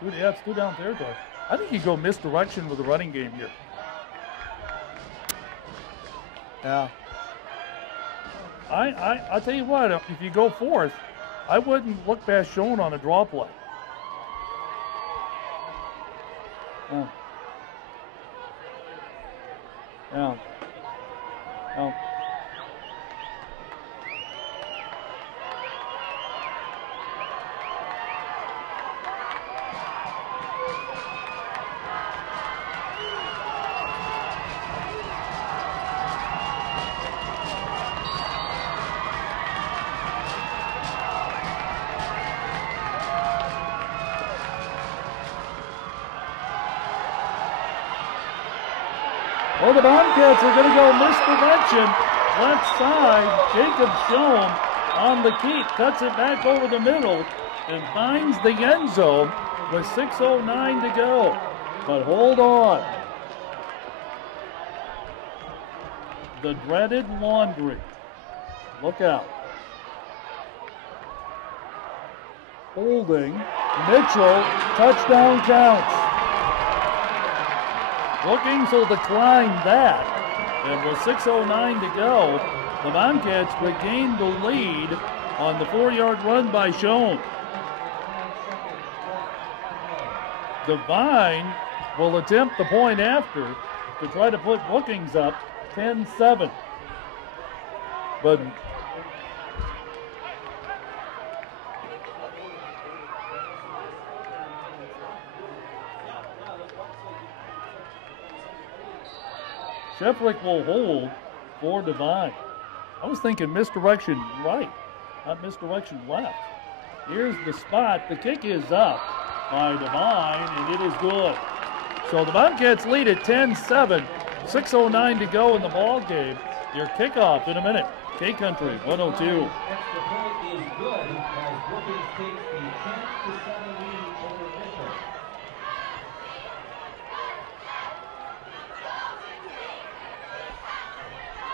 It's 2 down territory. I think you go misdirection with the running game here. Yeah. I tell you what, if you go 4th, I wouldn't look past Schoen on a draw play. Yeah. Yeah. Yeah. Well, the Bobcats are going to go misdirection. Left side, Jacob Schoen on the keep, cuts it back over the middle, and finds the end zone with 6:09 to go. But hold on. The dreaded laundry. Look out. Holding. Mitchell, touchdown counts. Brookings will decline that. And with 6:09 to go, the Bobcats regain the lead on the 4-yard run by Schoen. Devine will attempt the point after to try to put Brookings up 10-7. But Sheflick will hold for Devine. I was thinking misdirection right, not misdirection left. Here's the spot. The kick is up by Devine, and it is good. So the Bobcats lead at 10-7. 6:09 to go in the ball game. Your kickoff in a minute. K-Country 102. Extra point is good as Brookings takes a 10-7 lead over Mitchell.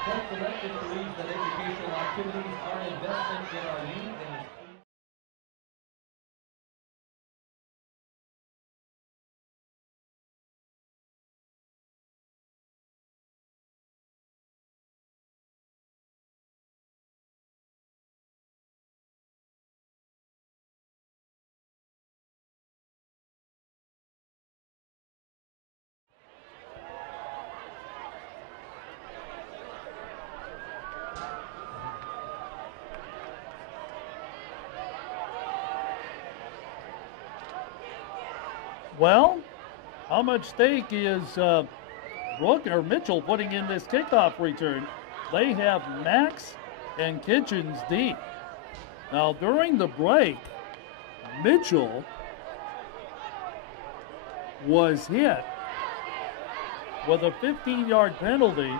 Self-selected believes that educational activities are an investment in our youth and Well, how much stake is Mitchell putting in this kickoff return? They have Max and Kitchens deep. Now, during the break, Mitchell was hit with a 15-yard penalty.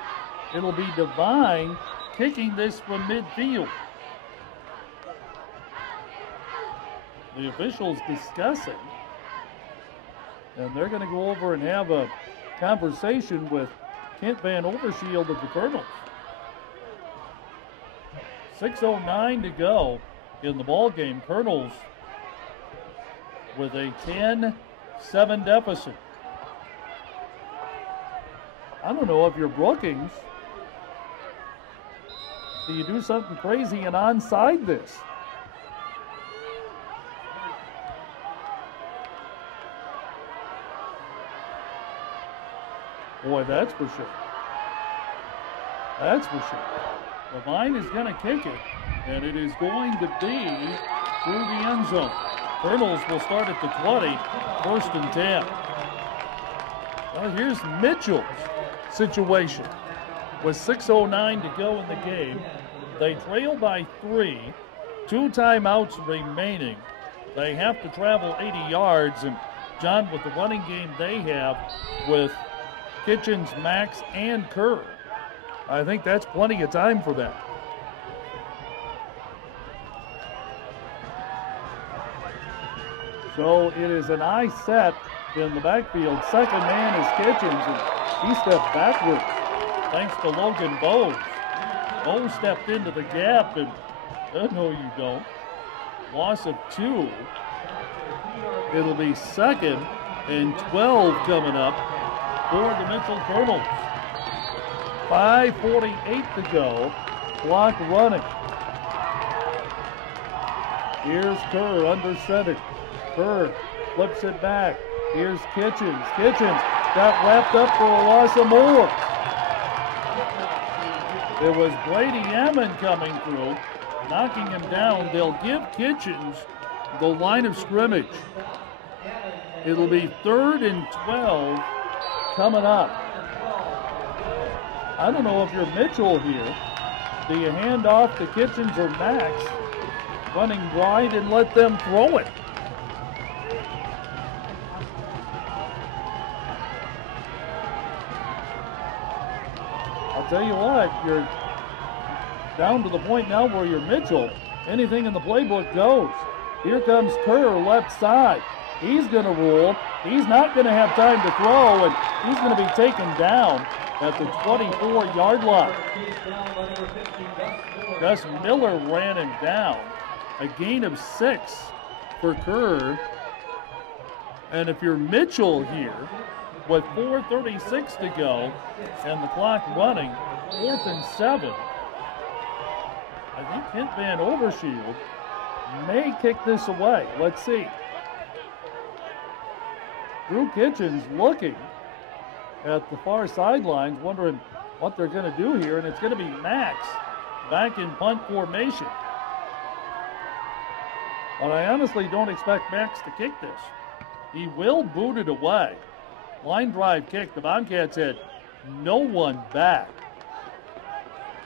It'll be Devine kicking this from midfield. The officials discussing, and they're going to go over and have a conversation with Kent Van Overshield of the Kernels. 6:09 to go in the ball game. Kernels with a 10-7 deficit. I don't know if you're Brookings. Do you do something crazy and onside this? Boy, that's for sure. That's for sure. Devine is going to kick it, and it is going to be through the end zone. Kernels will start at the 20, 1st and 10. Now here's Mitchell's situation. With 6:09 to go in the game, they trail by 3, 2 timeouts remaining. They have to travel 80 yards, and John, with the running game they have with Kitchens, Max, and Kerr, I think that's plenty of time for them. So it is an eye set in the backfield. Second man is Kitchens, and he stepped backwards thanks to Logan Bowes. Bowes stepped into the gap, and no, you don't. Loss of 2. It'll be 2nd and 12 coming up for the Mitchell Kernels. 5:48 to go. Clock running. Here's Kerr under center. Kerr flips it back. Here's Kitchens. Kitchens got wrapped up for a loss of more. There was Brady Ammon coming through, knocking him down. They'll give Kitchens the line of scrimmage. It'll be 3rd and 12 coming up. I don't know if you're Mitchell here. Do you hand off to Kitchens or Max, running wide, and let them throw it? I'll tell you what, you're down to the point now where you're Mitchell. Anything in the playbook goes. Here comes Kerr, left side. He's going to roll. He's not going to have time to throw, and he's going to be taken down at the 24-yard line. Gus Miller ran him down. A gain of 6 for Kerr. And if you're Mitchell here, with 4:36 to go and the clock running, 4th and 7, I think Kent Van Overshield may kick this away. Let's see. Drew Kitchens looking at the far sidelines, wondering what they're going to do here, and it's going to be Max back in punt formation. But I honestly don't expect Max to kick this. He will boot it away. Line drive kick. The Bobcats had no one back.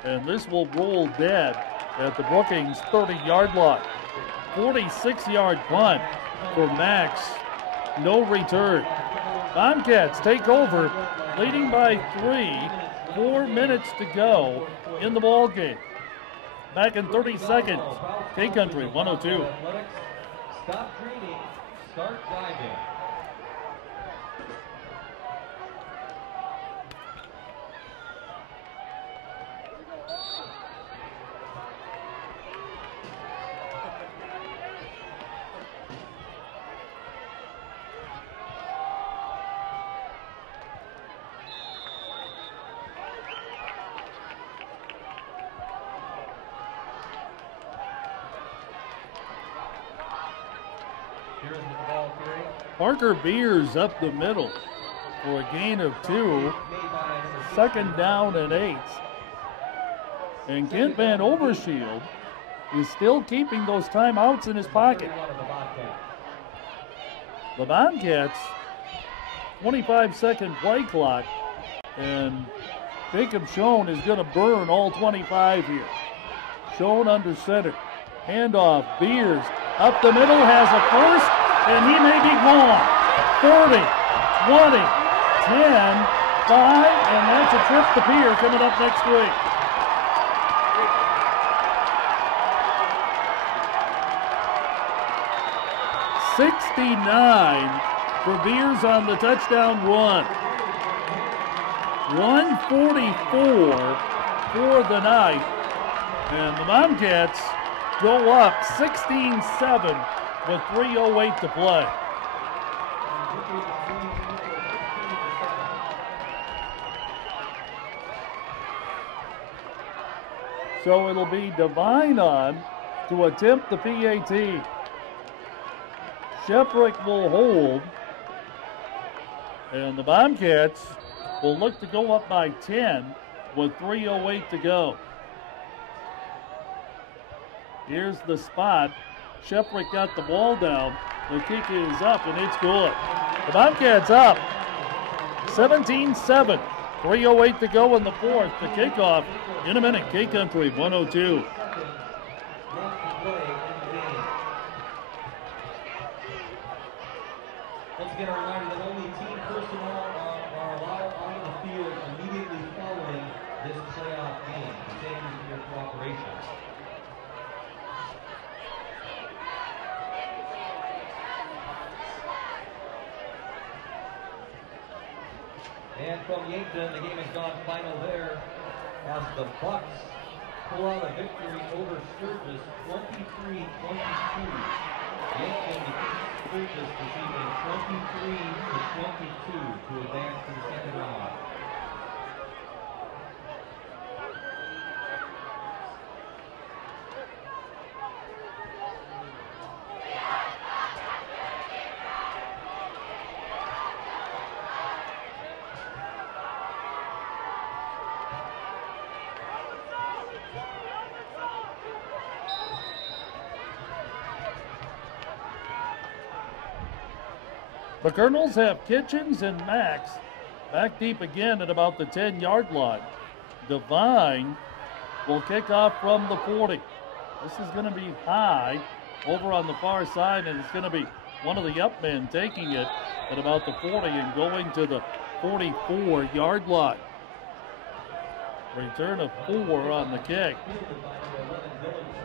And this will roll dead at the Brookings 30-yard line. 46-yard punt for Max. No return. Bobcats take over, leading by 3. 4 minutes to go in the ball game. Back in 30 seconds. K-Country 102. Stop dreaming, start driving. Parker Beers up the middle for a gain of 2. 2nd down and 8. And Kent Van Overshield is still keeping those timeouts in his pocket. The Bobcats, 25-second play clock, and Jacob Schoen is going to burn all 25 here. shown under center. Handoff, Beers up the middle, has a first, and he may be gone. 40, 20, 10, 5, and that's a trip to Pier coming up next week. $69 for Beers on the touchdown run. 144 for the night. And the Bobcats go up 16-7 with 3:08 to play. So it'll be Devine on to attempt the PAT. Sheprick will hold. And the Bobcats will look to go up by 10 with 3:08 to go. Here's the spot. Sheprick got the ball down. The kick is up, and it's good. The Bobcats up 17-7. 3:08 to go in the fourth. The kickoff in a minute. K-Country 102. Once again, a reminder that only team personnel are allowed onto the field immediately following this playoff game. Thank you for your cooperation. And from Yankton, the game has gone final there as the Bucks pull out a victory over Sturgis 23-22. Yankton defeats Sturgis this evening 23-22 to advance to the second round. The Kernels have Kitchens and Max back deep again at about the 10-yard line. Devine will kick off from the 40. This is going to be high over on the far side, and it's going to be one of the up men taking it at about the 40 and going to the 44-yard line. Return of 4 on the kick.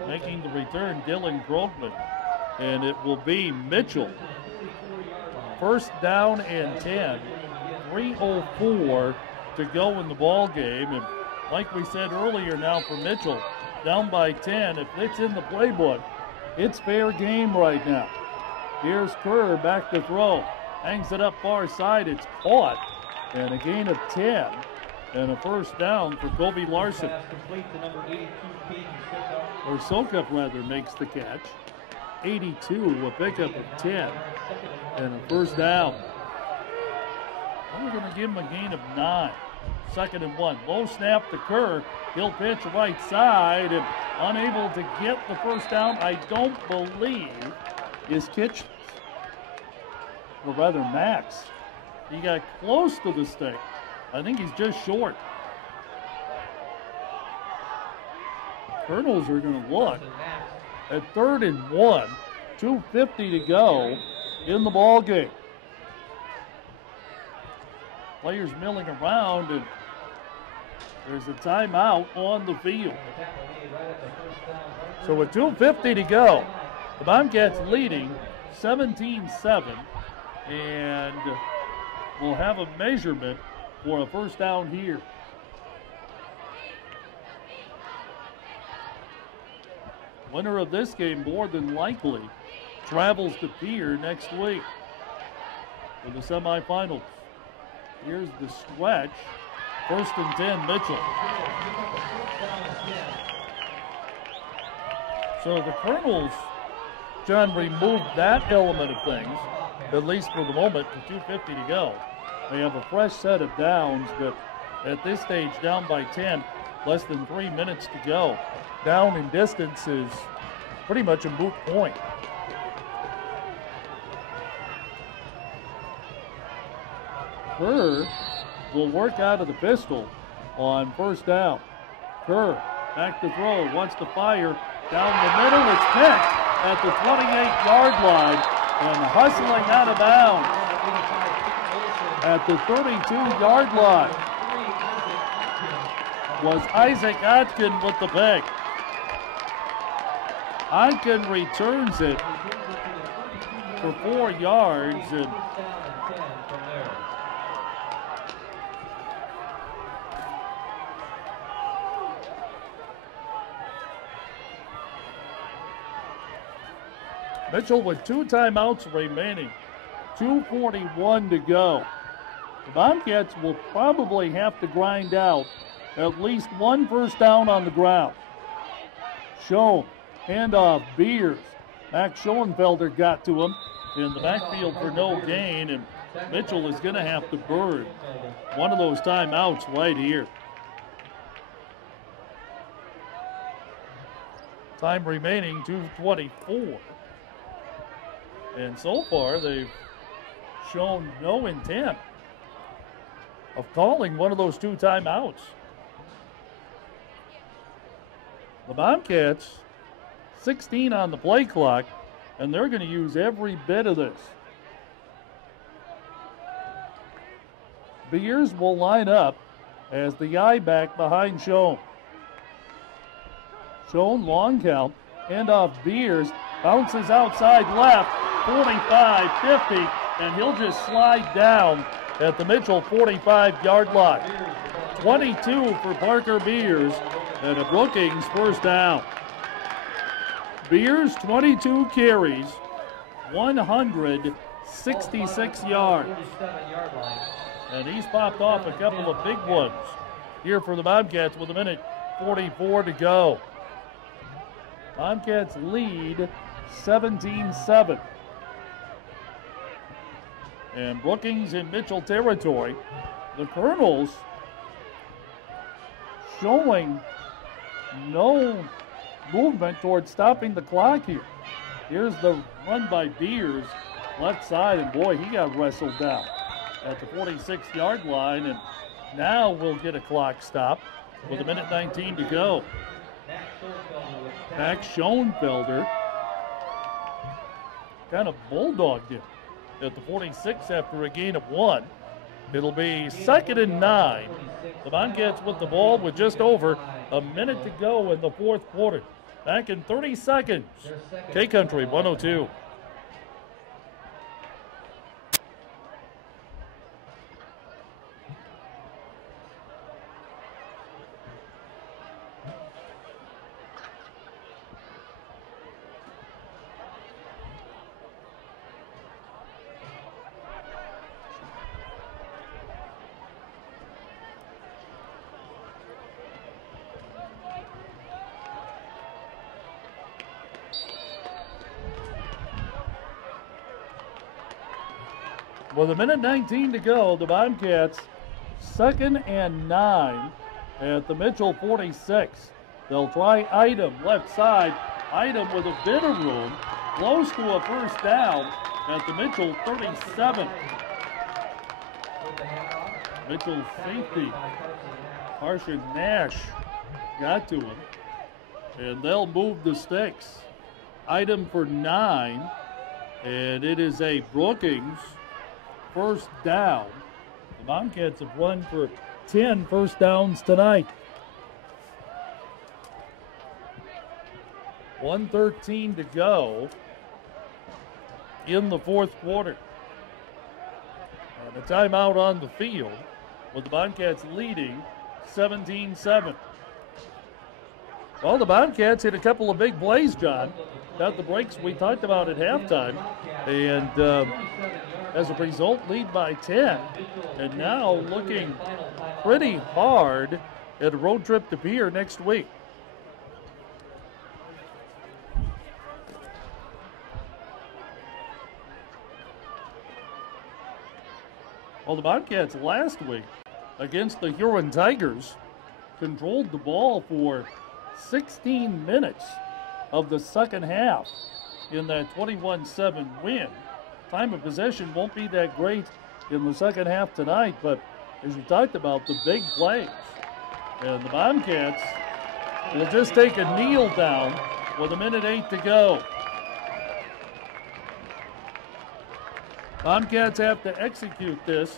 Making the return, Dylan Grotman, and it will be Mitchell. First down and 10. 3:04 to go in the ball game. And like we said earlier now for Mitchell, down by 10. If it's in the playbook, it's fair game right now. Here's Kerr back to throw. Hangs it up far side. It's caught. And a gain of 10. And a first down for Kobe Larson. Or Sokup rather makes the catch. 82, a pickup of 10. And a first down. We're going to give him a gain of 9. 2nd and 1. Low snap to Kerr. He'll pitch right side and unable to get the first down. I don't believe is Kitchens. Or rather Max. He got close to the stick. I think he's just short. Kernels are going to look at 3rd and 1. 2:50 to go in the ball game. Players milling around, and there's a timeout on the field. So with 2:50 to go, the Bobcats leading 17-7, and we'll have a measurement for a first down here. Winner of this game more than likely travels to Pier next week for the semifinals. Here's the stretch. 1st and 10, Mitchell. So the Kernels, John, removed that element of things, at least for the moment, with 2:50 to go. They have a fresh set of downs, but at this stage, down by 10, less than 3 minutes to go. Down in distance is pretty much a moot point. Kerr will work out of the pistol on first down. Kerr Back to throw, wants to fire. Down the middle, it's picked at the 28-yard line and hustling out of bounds at the 32-yard line was Isaac Otkin with the pick. Otkin returns it for 4 yards. And Mitchell with 2 timeouts remaining, 2:41 to go. The Bobcats will probably have to grind out at least 1 first down on the ground. Schoen, handoff, Beers. Max Schoenfelder got to him in the backfield for no gain, and Mitchell is going to have to burn one of those timeouts right here. Time remaining, 2:24. And so far, they've shown no intent of calling one of those 2 timeouts. The Bobcats, 16 on the play clock, and they're going to use every bit of this. Beers will line up as the eye back behind Schoen. Schoen, long count, handoff Beers, bounces outside left, 45, 50, and he'll just slide down at the Mitchell 45-yard line. 22 for Parker Beers, and a Brookings first down. Beers, 22 carries, 166 yards. And he's popped off a couple of big ones here for the Bobcats with 1:44 to go. Bobcats lead 17-7. And Brookings in Mitchell territory. The Kernels showing no movement towards stopping the clock here. Here's the run by Beers, left side, and boy, he got wrestled down at the 46-yard line, and now we'll get a clock stop with 1:19 to go. Max Schoenfelder kind of bulldogged him at the 46 after a gain of 1. It'll be 2nd and 9. The Bobcats with the ball with just over a minute to go in the 4th quarter. Back in 30 seconds. K-Country 102. With 1:19 to go, the Bobcats 2nd and 9 at the Mitchell 46. They'll try Item left side. Item with a bit of room, close to a first down at the Mitchell 37. Mitchell safety, Harshan Nash, got to him. And they'll move the sticks. Item for 9, and it is a Brookings first down. The Bobcats have run for 10 first downs tonight. 1:13 to go in the 4th quarter. And a timeout on the field with the Bobcats leading 17-7. Well, the Bobcats hit a couple of big plays, John. Got the breaks we talked about at halftime. And as a result, lead by 10. And now looking pretty hard at a road trip to Pierre next week. Well, the Bobcats last week against the Huron Tigers controlled the ball for 16 minutes of the second half in that 21-7 win. Time of possession won't be that great in the second half tonight, but as you talked about, the big plays. And the Bobcats will just take a kneel down with 1:08 to go. Bobcats have to execute this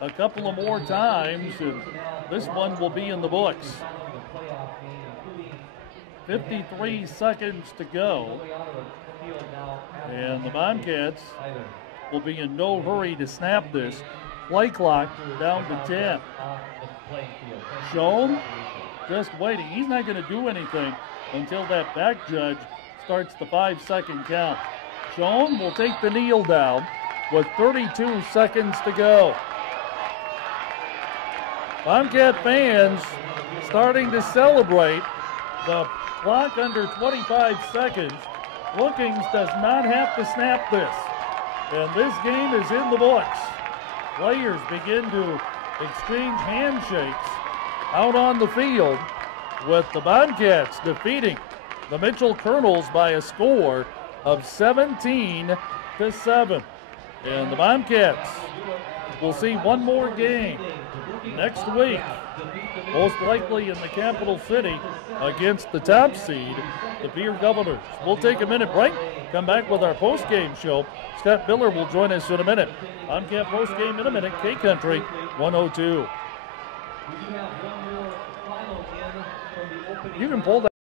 a couple of more times, and this one will be in the books. 53 seconds to go, and the Bobcats will be in no hurry to snap this. Play clock down to 10. Schoen just waiting. He's not going to do anything until that back judge starts the 5-second count. Schoen will take the kneel down with 32 seconds to go. Bobcat fans starting to celebrate. The clock under 25 seconds. Brookings does not have to snap this. And this game is in the books. Players begin to exchange handshakes out on the field, with the Bobcats defeating the Mitchell Kernels by a score of 17-7. And the Bobcats will see one more game next week, most likely in the capital city against the top seed, the Beer Governors. We'll take a minute break, come back with our post-game show. Scott Miller will join us in a minute. Bobcat post-game in a minute, K-Country 102. You can pull that.